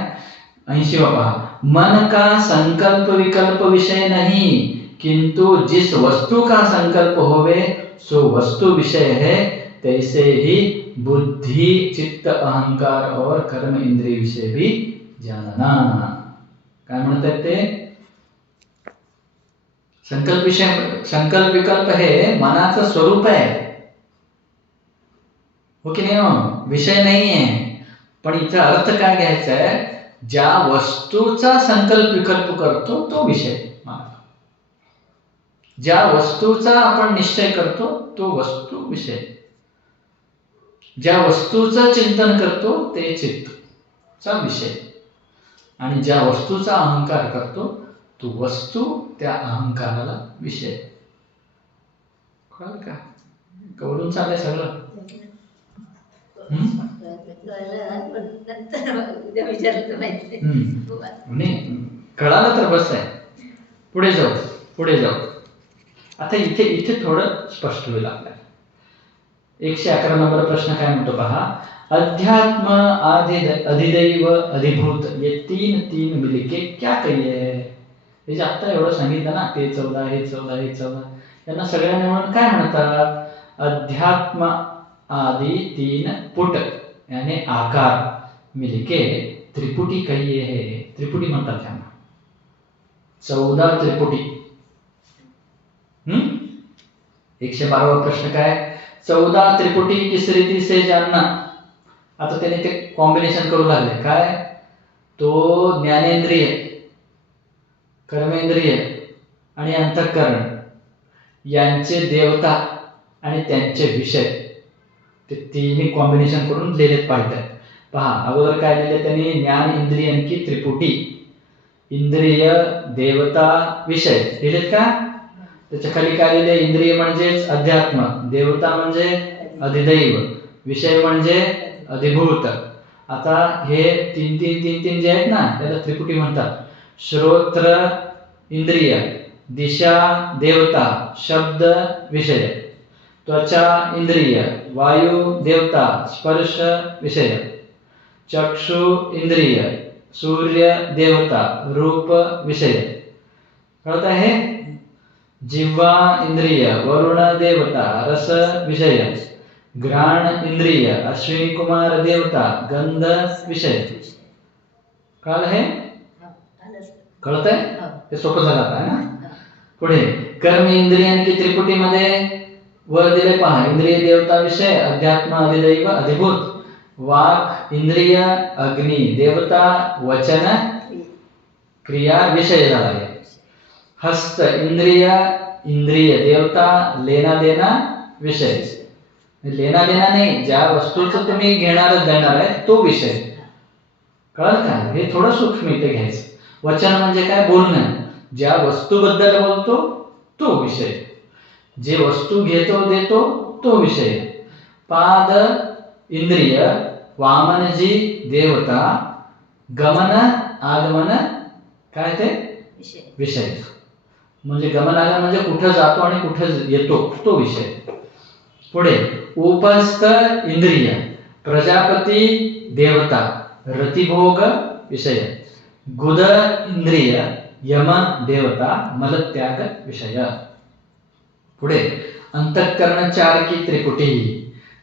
80 पहा, मन का संकल्प विकल्प विषय नहीं, किंतु जिस वस्तु का संकल्प होवे सो वस्तु विषय है, तैसे ही बुद्धि चित्त अहंकार और कर्म इंद्रिय विषय भी जानना. काय म्हणतात ते, संकल्प विषय, संकल्प विकल्प हे मनाचं स्वरूप आहे, हो की नाही हो, विषय नाही आहे. पण इथं अर्थ काय घ्यायचा आहे, ज्या वस्तूचा संकल्प विकल्प करतो तो विषय माना, ज्या वस्तूचा आपण निश्चय करतो तो वस्तू विषय, ज्या वस्तूचं चिंतन करतो ते चित्तचा विषय, आणि ज्या वस्तूचा अहंकार करतो तो वस्तू त्या अहंकाराला विषय. कळलं का, कवरून चाललंय सगळं. नंतर उद्या विचारलं माहिती नाही कळालं तर बस आहे. पुढे जाऊ, पुढे जाऊ. आता इथे इथे थोडं स्पष्ट होईल आपल्याला. 111 नंबर प्रश्न काय म्हणतो पहा, अध्यात्म अधिदैव अधिभूत ये तीन मिलके क्या कहिए. हे जे आत्ता एवढं सांगितलं ना, ते 14 हे 14 हे 14, यांना सगळ्यांना म्हणून काय म्हणतात, अध्यात्म आदि 3 पुट यानी आकार मिलके त्रिपुटी कहिए है. त्रिपुटी म्हणतात त्यांना, 14 त्रिपुटी. 112 प्रश्न काय, 14 त्रिपुटी किस रीति से जानना. आता त्याने ते कॉम्बिनेशन करू लागले काय, तो ज्ञानेंद्रिय, कर्मेंद्रिय आणि अंतःकरण यांचे देवता आणि त्यांचे विषय, ते तिन्ही कॉम्बिनेशन करून लिहिलेत पाहिजे. पहा अगोदर काय लिहिले त्यांनी, ज्ञान इंद्रियांकी त्रिपुटी, इंद्रिय देवता विषय लिहिलेत का. त्याच्या खाली काय लिहिले, इंद्रिय म्हणजेच अध्यात्म, देवता म्हणजे अधिदैव, विषय म्हणजे अधिभूत. आता हे तीन तीन जे आहेत ना त्याला त्रिपुटी म्हणतात. श्रोत्र इंद्रिय, दिशा देवता, शब्द विषय, त्वचा इंद्रिय, वायु देवता, स्पर्श विषय, चक्षु इंद्रिय, सूर्य देवता, रूप विषय. कळत आहे. जिह्वा इंद्रिय, वरुण देवता, रस विषय, घ्राण इंद्रिय, अश्विनी कुमार देवता, गंध विषय. कळलं हे, कळत आहे, ते सोपं झालं आता आहे ना. पुढे कर्म इंद्रियांकी त्रिपुटीमध्ये वर दिले पहा, इंद्रिय देवता विषय, अध्यात्म अधिदैव अधिभूत, वाक इंद्रिय, अग्नि देवता, वचन क्रिया विषय झाला आहे. हस्त इंद्रिय, इंद्रिय देवता, लेना देना विषय. लेना देना नाही, ज्या वस्तूचं तुम्ही घेणार देणार आहे तो विषय. कळलं का, हे थोडं सूक्ष्म इथे घ्यायचं. वचन म्हणजे काय, बोलणं, ज्या वस्तूबद्दल बोलतो तो विषय, जे वस्तू घेतो देतो तो विषय. पाद इंद्रिय, वामनजी देवता, गमन आगमन काय ते विषय. म्हणजे गमन आगमन म्हणजे कुठं जातो आणि कुठं येतो तो विषय. पुढे उपस्थ इंद्रिय, प्रजापती देवता, रतिभोग विषय, गुद इंद्रिय, यम देवता, मलत्याग विषय. पुढे अंतःकरण चार की त्रिपुटी,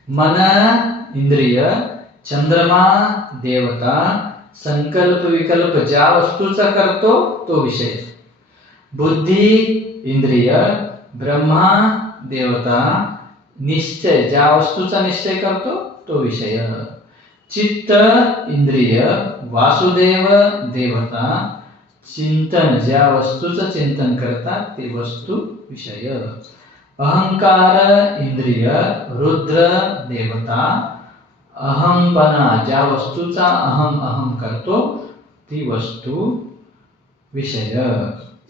मन इंद्रिय, चंद्रमा देवता, संकल्प विकल्प ज्या वस्तूचा करतो तो विषय, बुद्धी इंद्रिय, ब्रह्मा देवता, निश्चय ज्या वस्तूचा निश्चय करतो तो विषय, चित्त इंद्रिय, वासुदेव देवता, चिंतन ज्या वस्तूचं चिंतन करतात ते वस्तू विषय, अहंकार इंद्रिय, रुद्र देवता, अहंपना ज्या वस्तूचा अहम अहम करतो ती वस्तू विषय.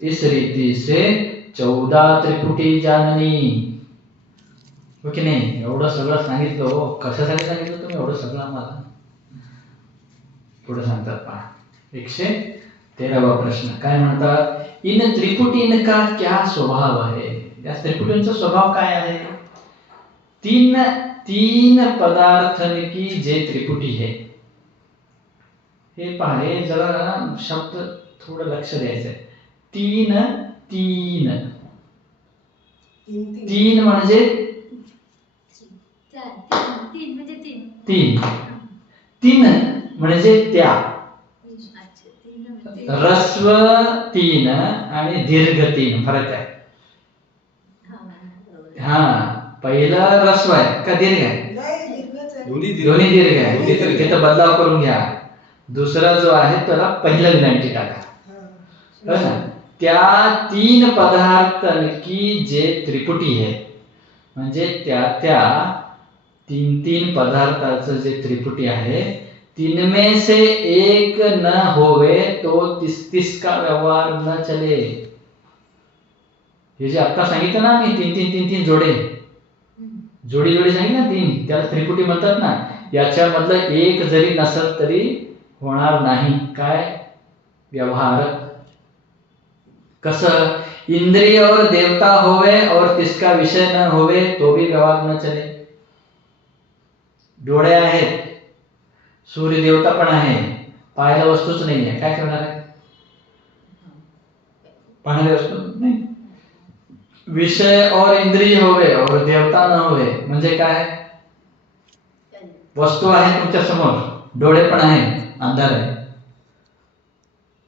इस रीति से 14 त्रिपुटी जाननी. हो की नाही? एवढं सगळं सांगितलं हो. कशासाठी सांगितलं तुम्ही एवढं सगळं आम्हाला? पुढे सांगतात पहा 113वा प्रश्न काय म्हणतात? इन त्रिपुटीन का क्या स्वभाव है? या त्रिपुटींचा स्वभाव काय आहे? तीन पदार्थन की जे त्रिपुटी है. हे पहा, हे जरा शब्द थोडं लक्ष द्यायचं आहे. तीन म्हणजे तीन म्हणजे तीन. तीन म्हणजे त्या. अच्छा, तीन म्हणजे रस्व 3 आणि दीर्घ 3 फरक आहे. हा, बरोबर. हा, पहिलं रस्व आहे का दीर्घ आहे? नाही, दीर्घच आहे. दोन्ही दोन्ही दीर्घ आहे. दोन्ही दीर्घ. तिथं बदलाव करून घ्या. दुसरा जो आहे त्याला पहिलं विनंती टाका. हा. हो ना? त्या 3 पदार्थ की जे त्रिपुटी है, म्हणजे त्या 3 पदार्थाचं जे त्रिपुटी आहे, तिनमें से एक न होवे तो तीस का व्यवहार न चले. हे जे आता सांगितलं ना मी, 3 जोडे, जोडी सांगितलं ना 3, त्याला त्रिपुटी म्हणतात ना. याच्यामधलं एक जरी नसत तरी होणार नाही काय? व्यवहार. कसं? इंद्रिय और देवता होवे और तिसका विषय न होवे तो भी व्यवहार न चले. डोळे आहेत, सूर्य देवता पण आहे, पाहायला वस्तूच नाही आहे, काय करणार आहे? पाहणारी वस्तू नाही. विषय और इंद्रिय होवे और देवता न होवे म्हणजे काय? वस्तू आहे तुमच्या समोर, डोळे पण आहे, अंधार आहे,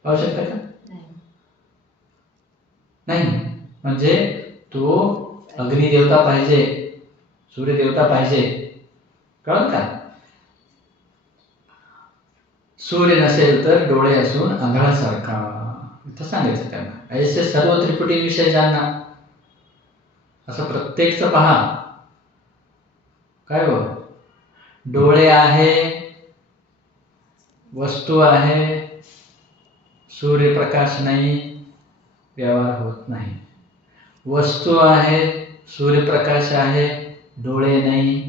पाहू शकता का? नाही. म्हणजे तो अग्निदेवता पाहिजे, सूर्यदेवता पाहिजे, कळत का? सूर्य नसेल तर डोळे असून अंधारासारखा, इथं सांगायचं त्यांना. ऐसे सर्व त्रिपुटी विषय जानना. असं प्रत्येकचं पहा. काय हो? डोळे आहे, वस्तू आहे, सूर्यप्रकाश नाही, व्यवहार होत नाही. वस्तू आहे, सूर्यप्रकाश आहे, डोळे नाही,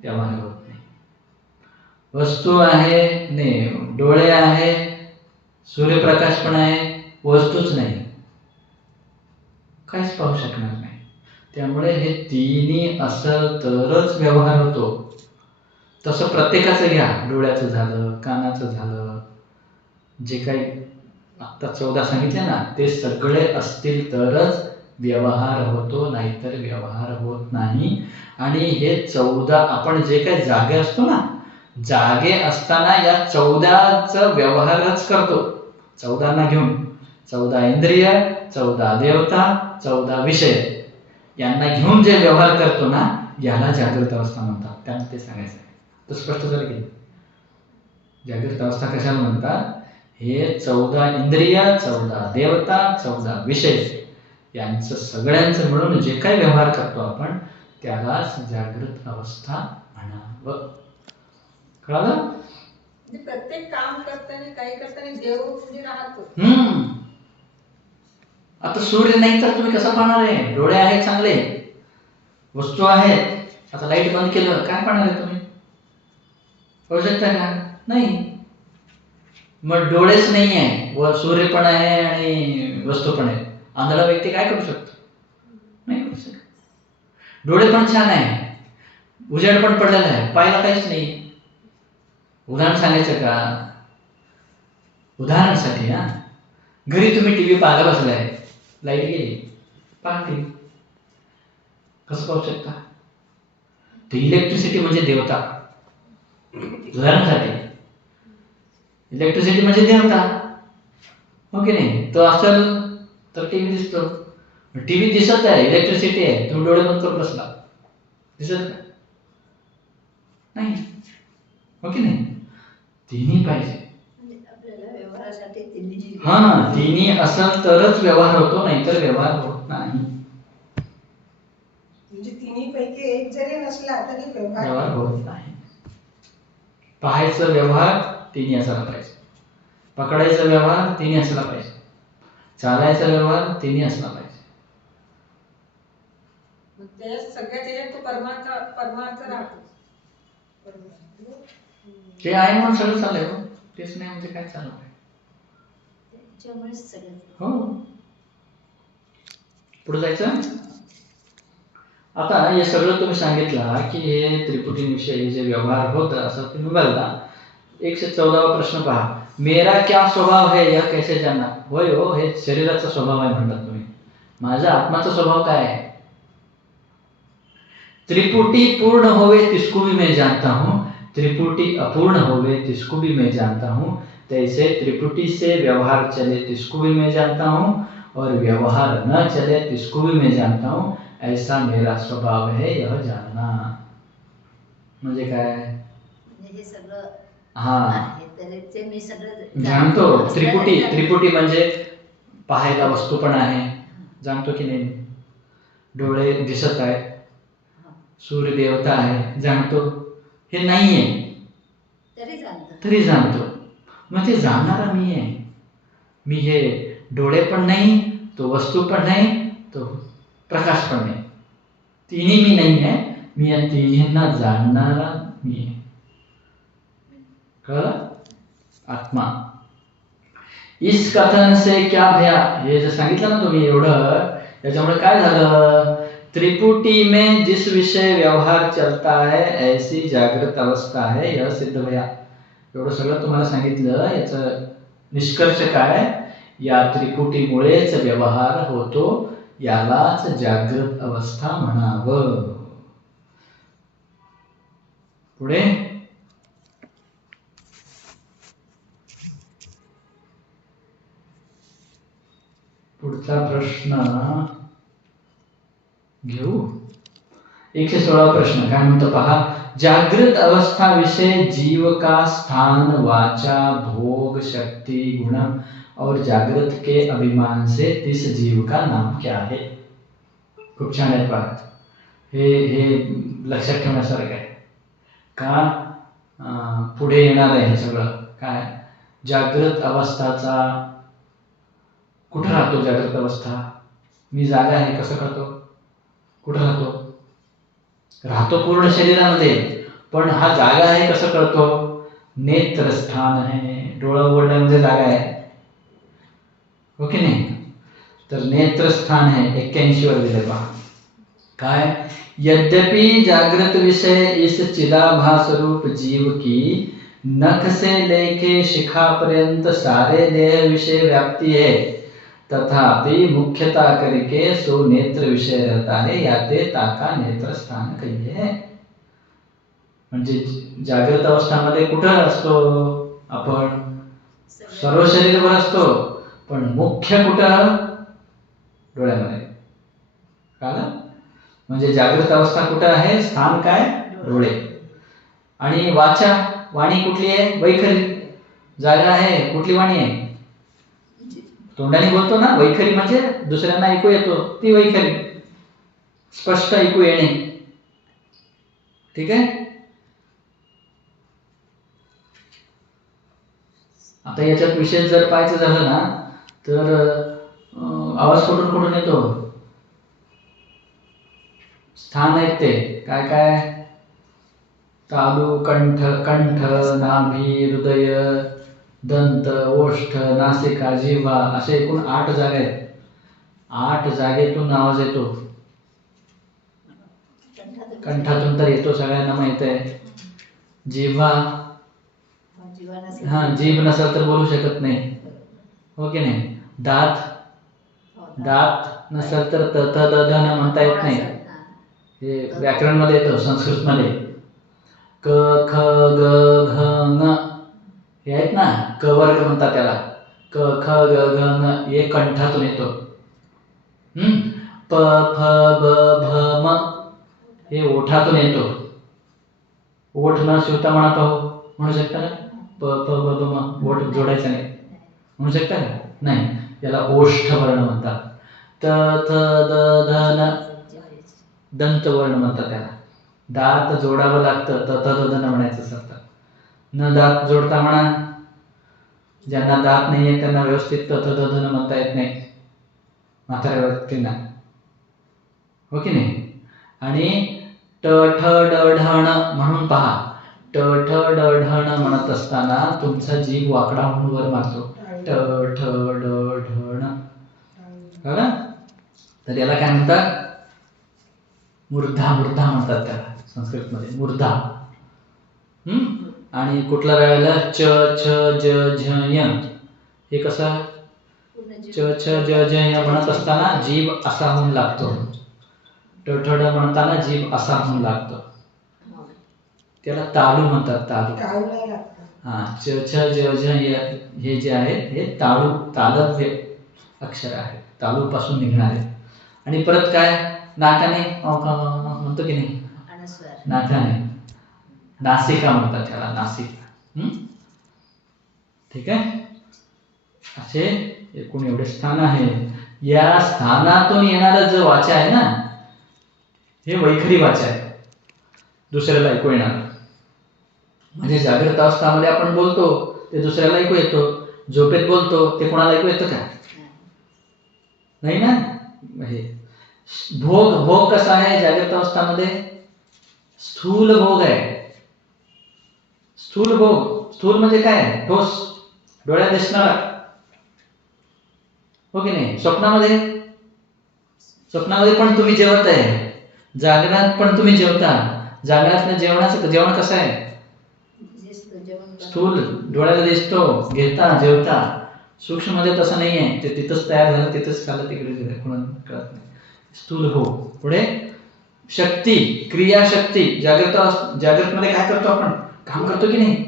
व्यवहार होत नाही. वस्तू आहे, नाही, डोळे आहे, सूर्यप्रकाश पण आहे, वस्तूच नाही, काहीच पाहू शकणार नाही. त्यामुळे हे तिन्ही असं तरच व्यवहार होतो. तसं प्रत्येकाचं घ्या, डोळ्याचं झालं, कानाचं झालं, जे काही आता 14 सांगितले ना, ते सगळे असतील तरच व्यवहार होतो, नाहीतर व्यवहार होत नाही. आणि हे 14 आपण जे काही जागे असतो ना, जागे असताना या 14चा व्यवहारच करतो. 14 घेऊन 14 इंद्रिय, 14 देवता, 14 विषय यांना घेऊन जे व्यवहार करतो ना, याला जागृत अवस्था म्हणतात. त्यांना ते सांगायचं आहे. तर स्पष्ट झालं की जागृत अवस्था कशाला म्हणतात? हे 14 इंद्रिय, 14 देवता, 14 विषय यांचं सगळ्यांचं मिळून जे काही व्यवहार करतो आपण, त्यालाच जागृत अवस्था म्हणावं. कळालं? म्हणजे प्रत्येक काम करताना, काही करताना देव म्हणजे राहतो. आता सूर्य नाही तर तुम्ही कसं पाहणार आहे? डोळे आहेत चांगले, वस्तू आहेत. आता लाईट बंद केलं, काय पाहणार आहे तुम्ही? पाहू शकता का? नाही. मग डोळेच नाही आहे, व सूर्य पण आहे आणि वस्तू पण आहे, आंधळा व्यक्ती काय करू शकतो? नाही करू शकत. डोळे पण छान आहे, उजेड पण पडलेला आहे, पाहायला काहीच नाही. उदाहरण सांगायचं का? उदाहरणासाठी हा, घरी तुम्ही टीव्ही पाहायला बसलाय, लाईट गेली, पहा टीव्ही, कसं पाहू शकता? तर इलेक्ट्रिसिटी म्हणजे देवता. उदाहरणासाठी इलेक्ट्रिसिटी म्हणजे देवता, हो की नाही? तो असेल तर टीव्ही दिसतो. टीव्ही दिसत आहे, इलेक्ट्रिसिटी आहे, तुम्ही डोळे बंद करून बसला, दिसत का? नाही, हो की नाही? तिन्ही पाहिजे. म्हणजे आपल्याला व्यवहारासाठी तिन्ही. हा, तिन्ही असेल तरच व्यवहार होतो, नाहीतर व्यवहार होत नाही. म्हणजे तिन्ही पैकी एक जरी नसला तरी व्यवहार होत नाही. पाहायचं व्यवहार तिन्ही असायला पाहिजे, पकडायचा व्यवहार तिन्ही असला पाहिजे, चालायचा व्यवहार तिन्ही असला पाहिजे. मग त्याच्यात सगळ्यात त्याच्यात तो परमार्थ राहतो. ते आहे म्हणून सगळं चाललंय हो. तेच नाही म्हणजे काय चालू आहे. त्याच्यामुळेच सगळं. हो. पुढे जायचं. आता हे सगळं तुम्ही सांगितलं की हे त्रिपुटींविषयी जे व्यवहार होत असं तुम्ही बोलता. 114वा प्रश्न पहा. मेरा क्या स्वभाव है यह कैसे जानना. होय हो, हे शरीराचा स्वभाव आहे म्हणतात तुम्ही. माझा आत्माचा स्वभाव काय आहे. त्रिपुटी पूर्ण होवे तिसको भी मैं जानता हूँ, त्रिपुटी अपूर्ण होवे तिसको भी मैं जानता हूँ, तैसे त्रिपुटी से व्यवहार चले तिसको भी मैं जानता हूँ और व्यवहार न चले तिसको भी मैं जानता हूँ, ऐसा मेरा स्वभाव है यह जानना. म्हणजे काय. म्हणजे हे सगळं हा आहे तर ते मी सगळं जाणतो. त्रिपुटी म्हणजे पाहायला वस्तू पण आहे, जाणतो की नाही. डोळे दिसत आहेत, सूर्य देवता आहे, जाणतो. हे नाहीये तरी जाणतो. मग ते जाणणारा मी आहे. मी हे डोळे पण नाही, तो वस्तू पण नाही, तो प्रकाश पण नाही. तिन्ही मी नाही आहे. मी या तिन्हींना जाणणारा मी आहे. कळलं. आत्मा. इस कथन से क्या भया. हे जे सांगितलं ना तुम्ही एवढं, त्याच्यामुळे काय झालं. त्रिपुटी में जिस विषय व्यवहार चलता है ऐसी जागृत अवस्था है यह सिद्ध भया. एवढं सगळं तुम्हाला सांगितलं. याचं निष्कर्ष काय. या त्रिपुटीमुळेच व्यवहार होतो, यालाच जागृत अवस्था म्हणावं. पुढे. पुढचा प्रश्न घेऊ. 116 प्रश्न काय म्हणतो पहा. जागृत अवस्था विषय जीव का स्थान वाचा भोग शक्ति गुण और जागृत के अभिमान से तिस जीव का नाम क्या है. खूप छान आहे पहा. हे लक्षात ठेवण्यासारखं आहे. का पुढे येणार आहे हे सगळं. काय जागृत अवस्थाचा कुठं राहतो. जागृत अवस्था मी जागा आहे कसं कळतो. कुठं राहतो पूर्ण शरीरामध्ये, पण हा जागा आहे कसं कळतो. नेत्रस्थान आहे. डोळा उघडल्यामध्ये जागा आहे, हो की नाही. तर नेत्रस्थान है 81 वर दिले पहा. काय. यद्यपि जागृत विषय इस चिदाभास रूप जीव की नख से लेके शिखा पर्यंत सारे देह विषय व्याप्ति है, तथापि मुख्यता करके सो नेत्र विषय रहता है, याते ताका नेत्र स्थान कहिए. म्हणजे जागृत अवस्थामध्ये कुठं असतो आपण. सर्व शरीरभर असतो, पण मुख्य कुठं. डोळ्यामध्ये. कळलं. म्हणजे जागृत अवस्था कुठं आहे. स्थान काय. डोळे. आणि वाचा वाणी कुठली आहे. वैखरी. जागा आहे कुठली. वाणी आहे. तोंडाने बोलतो ना. वैखरी म्हणजे दुसऱ्यांना ऐकू येतो ती वैखरी. स्पष्ट ऐकू येणे. ठीक आहे. आता याच्यात विशेष जर पाहायचं झालं ना तर आवाज कुठून येतो. स्थान आहेत ते काय काय. तालू कंठ नाभी हृदय दंत ओष्ठ नासिका जिव्हा असे एकूण 8 जागा आहेत. 8 जागेतून आवाज येतो. कंठातून तर येतो सगळ्यांना माहित आहे. जिव्हा. हा जीभ नसेल तर बोलू शकत नाही, हो की नाही. दात नसेल तर त थ द ध न म्हणता येत नाही. हे व्याकरण मध्ये येतो. संस्कृत मध्ये क ख ग घ न हे आहेत ना. क वर्ग म्हणतात त्याला. क ख ग घ न हे कंठातून येतो. प फ ब भ म हे ओठातून येतो. ओठ न शिवता म्हणा पाहू. म्हणू शकता का. प फ ब भ म ओठ जोडायचं नाही. म्हणू शकता का. नाही. याला ओष्ठ वर्ण म्हणतात. त थ द ध न दंत वर्ण म्हणतात त्याला. दात जोडावं लागतं. त थ द ध न म्हणायचं असतं. न दात जोडता म्हणा. ज्यांना दात नाहीये त्यांना व्यवस्थित त थ द ध न म्हणता येत नाही. म्हाताऱ्या व्यक्तींना, हो की नाही. आणि ट ठ ड ढण म्हणून पहा. ट ठ ड ढण म्हणत असताना तुमचा जीभ वाकडा होऊन वर मारतो. ट ठ ड ढण. कळलं? तर याला काय म्हणतात? मूर्धा. मूर्धा म्हणतात त्याला संस्कृतमध्ये, मूर्धा. आणि कुठला राहिला? च छ ज झ य. हे कसं? च छ ज झ य म्हणत असताना जीभ असा होऊन लागतो. ट ठ ड म्हणताना जीभ असा होऊन लागतो. त्याला तालू म्हणतात. तालू. हा. च छ ज झ य हे जे आहेत हे तालव्य अक्षर आहेत, तालू पासून निघणारे. आणि परत काय? नाकाने म्हणतो की नाही? अनुस्वार. नाकाने. नासिका म्हणतात त्याला, नासिका. ठीक आहे. असे एकूण एवढे स्थान आहे. या स्थानातून येणारं जो वाचा आहे ना, हे वैखरी वाचा आहे, दुसऱ्याला ऐकू येणार. म्हणजे जागृत अवस्थामध्ये आपण बोलतो ते दुसऱ्याला ऐकू येतो, झोपेत बोलतो ते कोणाला ऐकू येतं का? नाही ना. हे भोग कसा आहे जागृत अवस्थामध्ये? स्थूल भोग आहे. स्थूल भोग. स्थूल म्हणजे काय? ठोस, डोळ्यात दिसणारा. हो की नाही? स्वप्नामध्ये पण तुम्ही जेवत आहे, जागरणात पण तुम्ही जेवता. जागरणात जेवण कसं आहे? स्थूल, डोळ्याला दिसतो, घेता, जेवता. सूक्ष्म मध्ये तसं नाही आहे. ते तिथंच तयार झालं, तिथंच खाल्लं, तिकडे गेलं, कोणाला कळत नाही. स्थूल भोग. पुढे शक्ती, क्रियाशक्ती. जागृत मध्ये काय करतो आपण? काम करतो की नाही?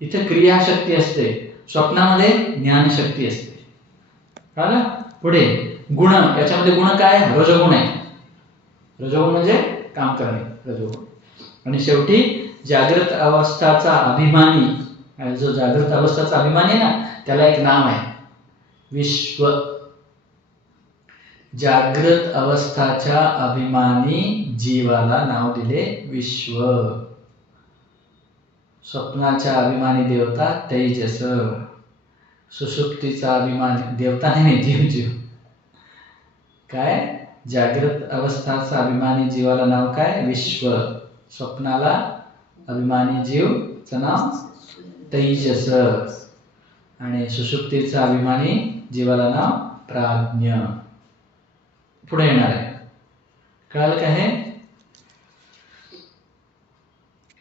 इथे क्रियाशक्ती असते, स्वप्नामध्ये ज्ञानशक्ती असते. कळलं? पुढे गुण. याच्यामध्ये गुण काय? रजोगुण आहे. रजोगुण म्हणजे काम करणे, रजोगुण. आणि शेवटी जागृत अवस्थाचा अभिमानी, जो जागृत अवस्थाचा अभिमानी आहे ना, त्याला एक नाव आहे, विश्व. जागृत अवस्थाच्या अभिमानी जीवाला नाव दिले विश्व. स्वप्नाच्या अभिमानी देवता तेजस. सुषुप्तीचा अभिमानी देवता नाही, जीव. काय? जागृत अवस्थाचा अभिमानी जीवाला नाव काय? विश्व. स्वप्नाला अभिमानी जीवचं नाव तेजस. आणि सुषुप्तीचा अभिमानी जीवाला नाव प्राज्ञ. पुढे येणार आहे. कळालं का हे?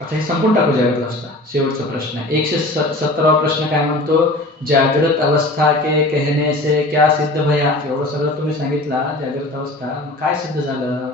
आता हे संपून टाकू जागृत अवस्था. शेवटचा प्रश्न आहे 117वा प्रश्न. काय म्हणतो? जागृत अवस्था के कहने से क्या सिद्ध भया? एवढं सगळं तुम्ही सांगितला जागृत अवस्था, काय सिद्ध झालं?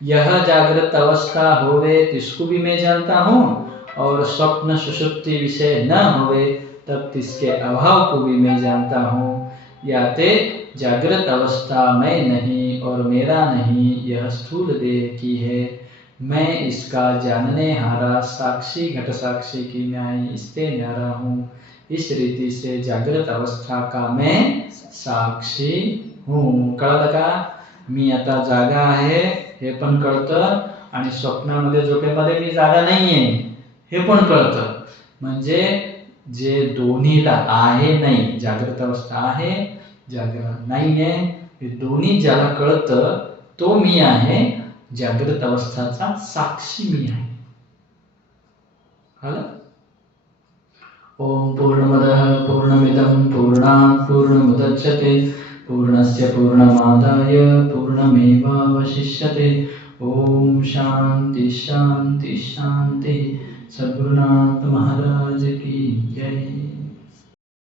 यह जागृत अवस्था होवे तिसको भी मैं जानता हूँ, और स्वप्न सुषुप्ति विषय न होवे तब तिसके अभाव को भी मैं जानता हूँ. याते जागृत अवस्था मैं नहीं और मेरा नहीं, यह स्थूल देह की है. मैं इसका जानने हारा साक्षी घट साक्षी की न्याय इससे न्यारा हूँ. इस रीति से जागृत अवस्था का मैं साक्षी हूँ. कळलं का? मी आता जागा आहे हे पण कळतं, आणि स्वप्नामध्ये झोपेमध्ये मी जागा नाहीये हे पण कळतं. म्हणजे जे दोन्हीला आहे नाही, जागृत अवस्था आहे, जागृत नाहीये, हे दोन्ही ज्याला कळतं तो मी आहे. जागृत अवस्थाचा साक्षी मी आहे. कळलं? ओम पूर्णमदः पूर्णमिदं पूर्णात् पूर्णमुदच्यते पूर्णस्य पूर्णमादाय पूर्णमेवावशिष्यते. ओम शांति शांति शांति. सद्गुरुनाथ महाराज की जय.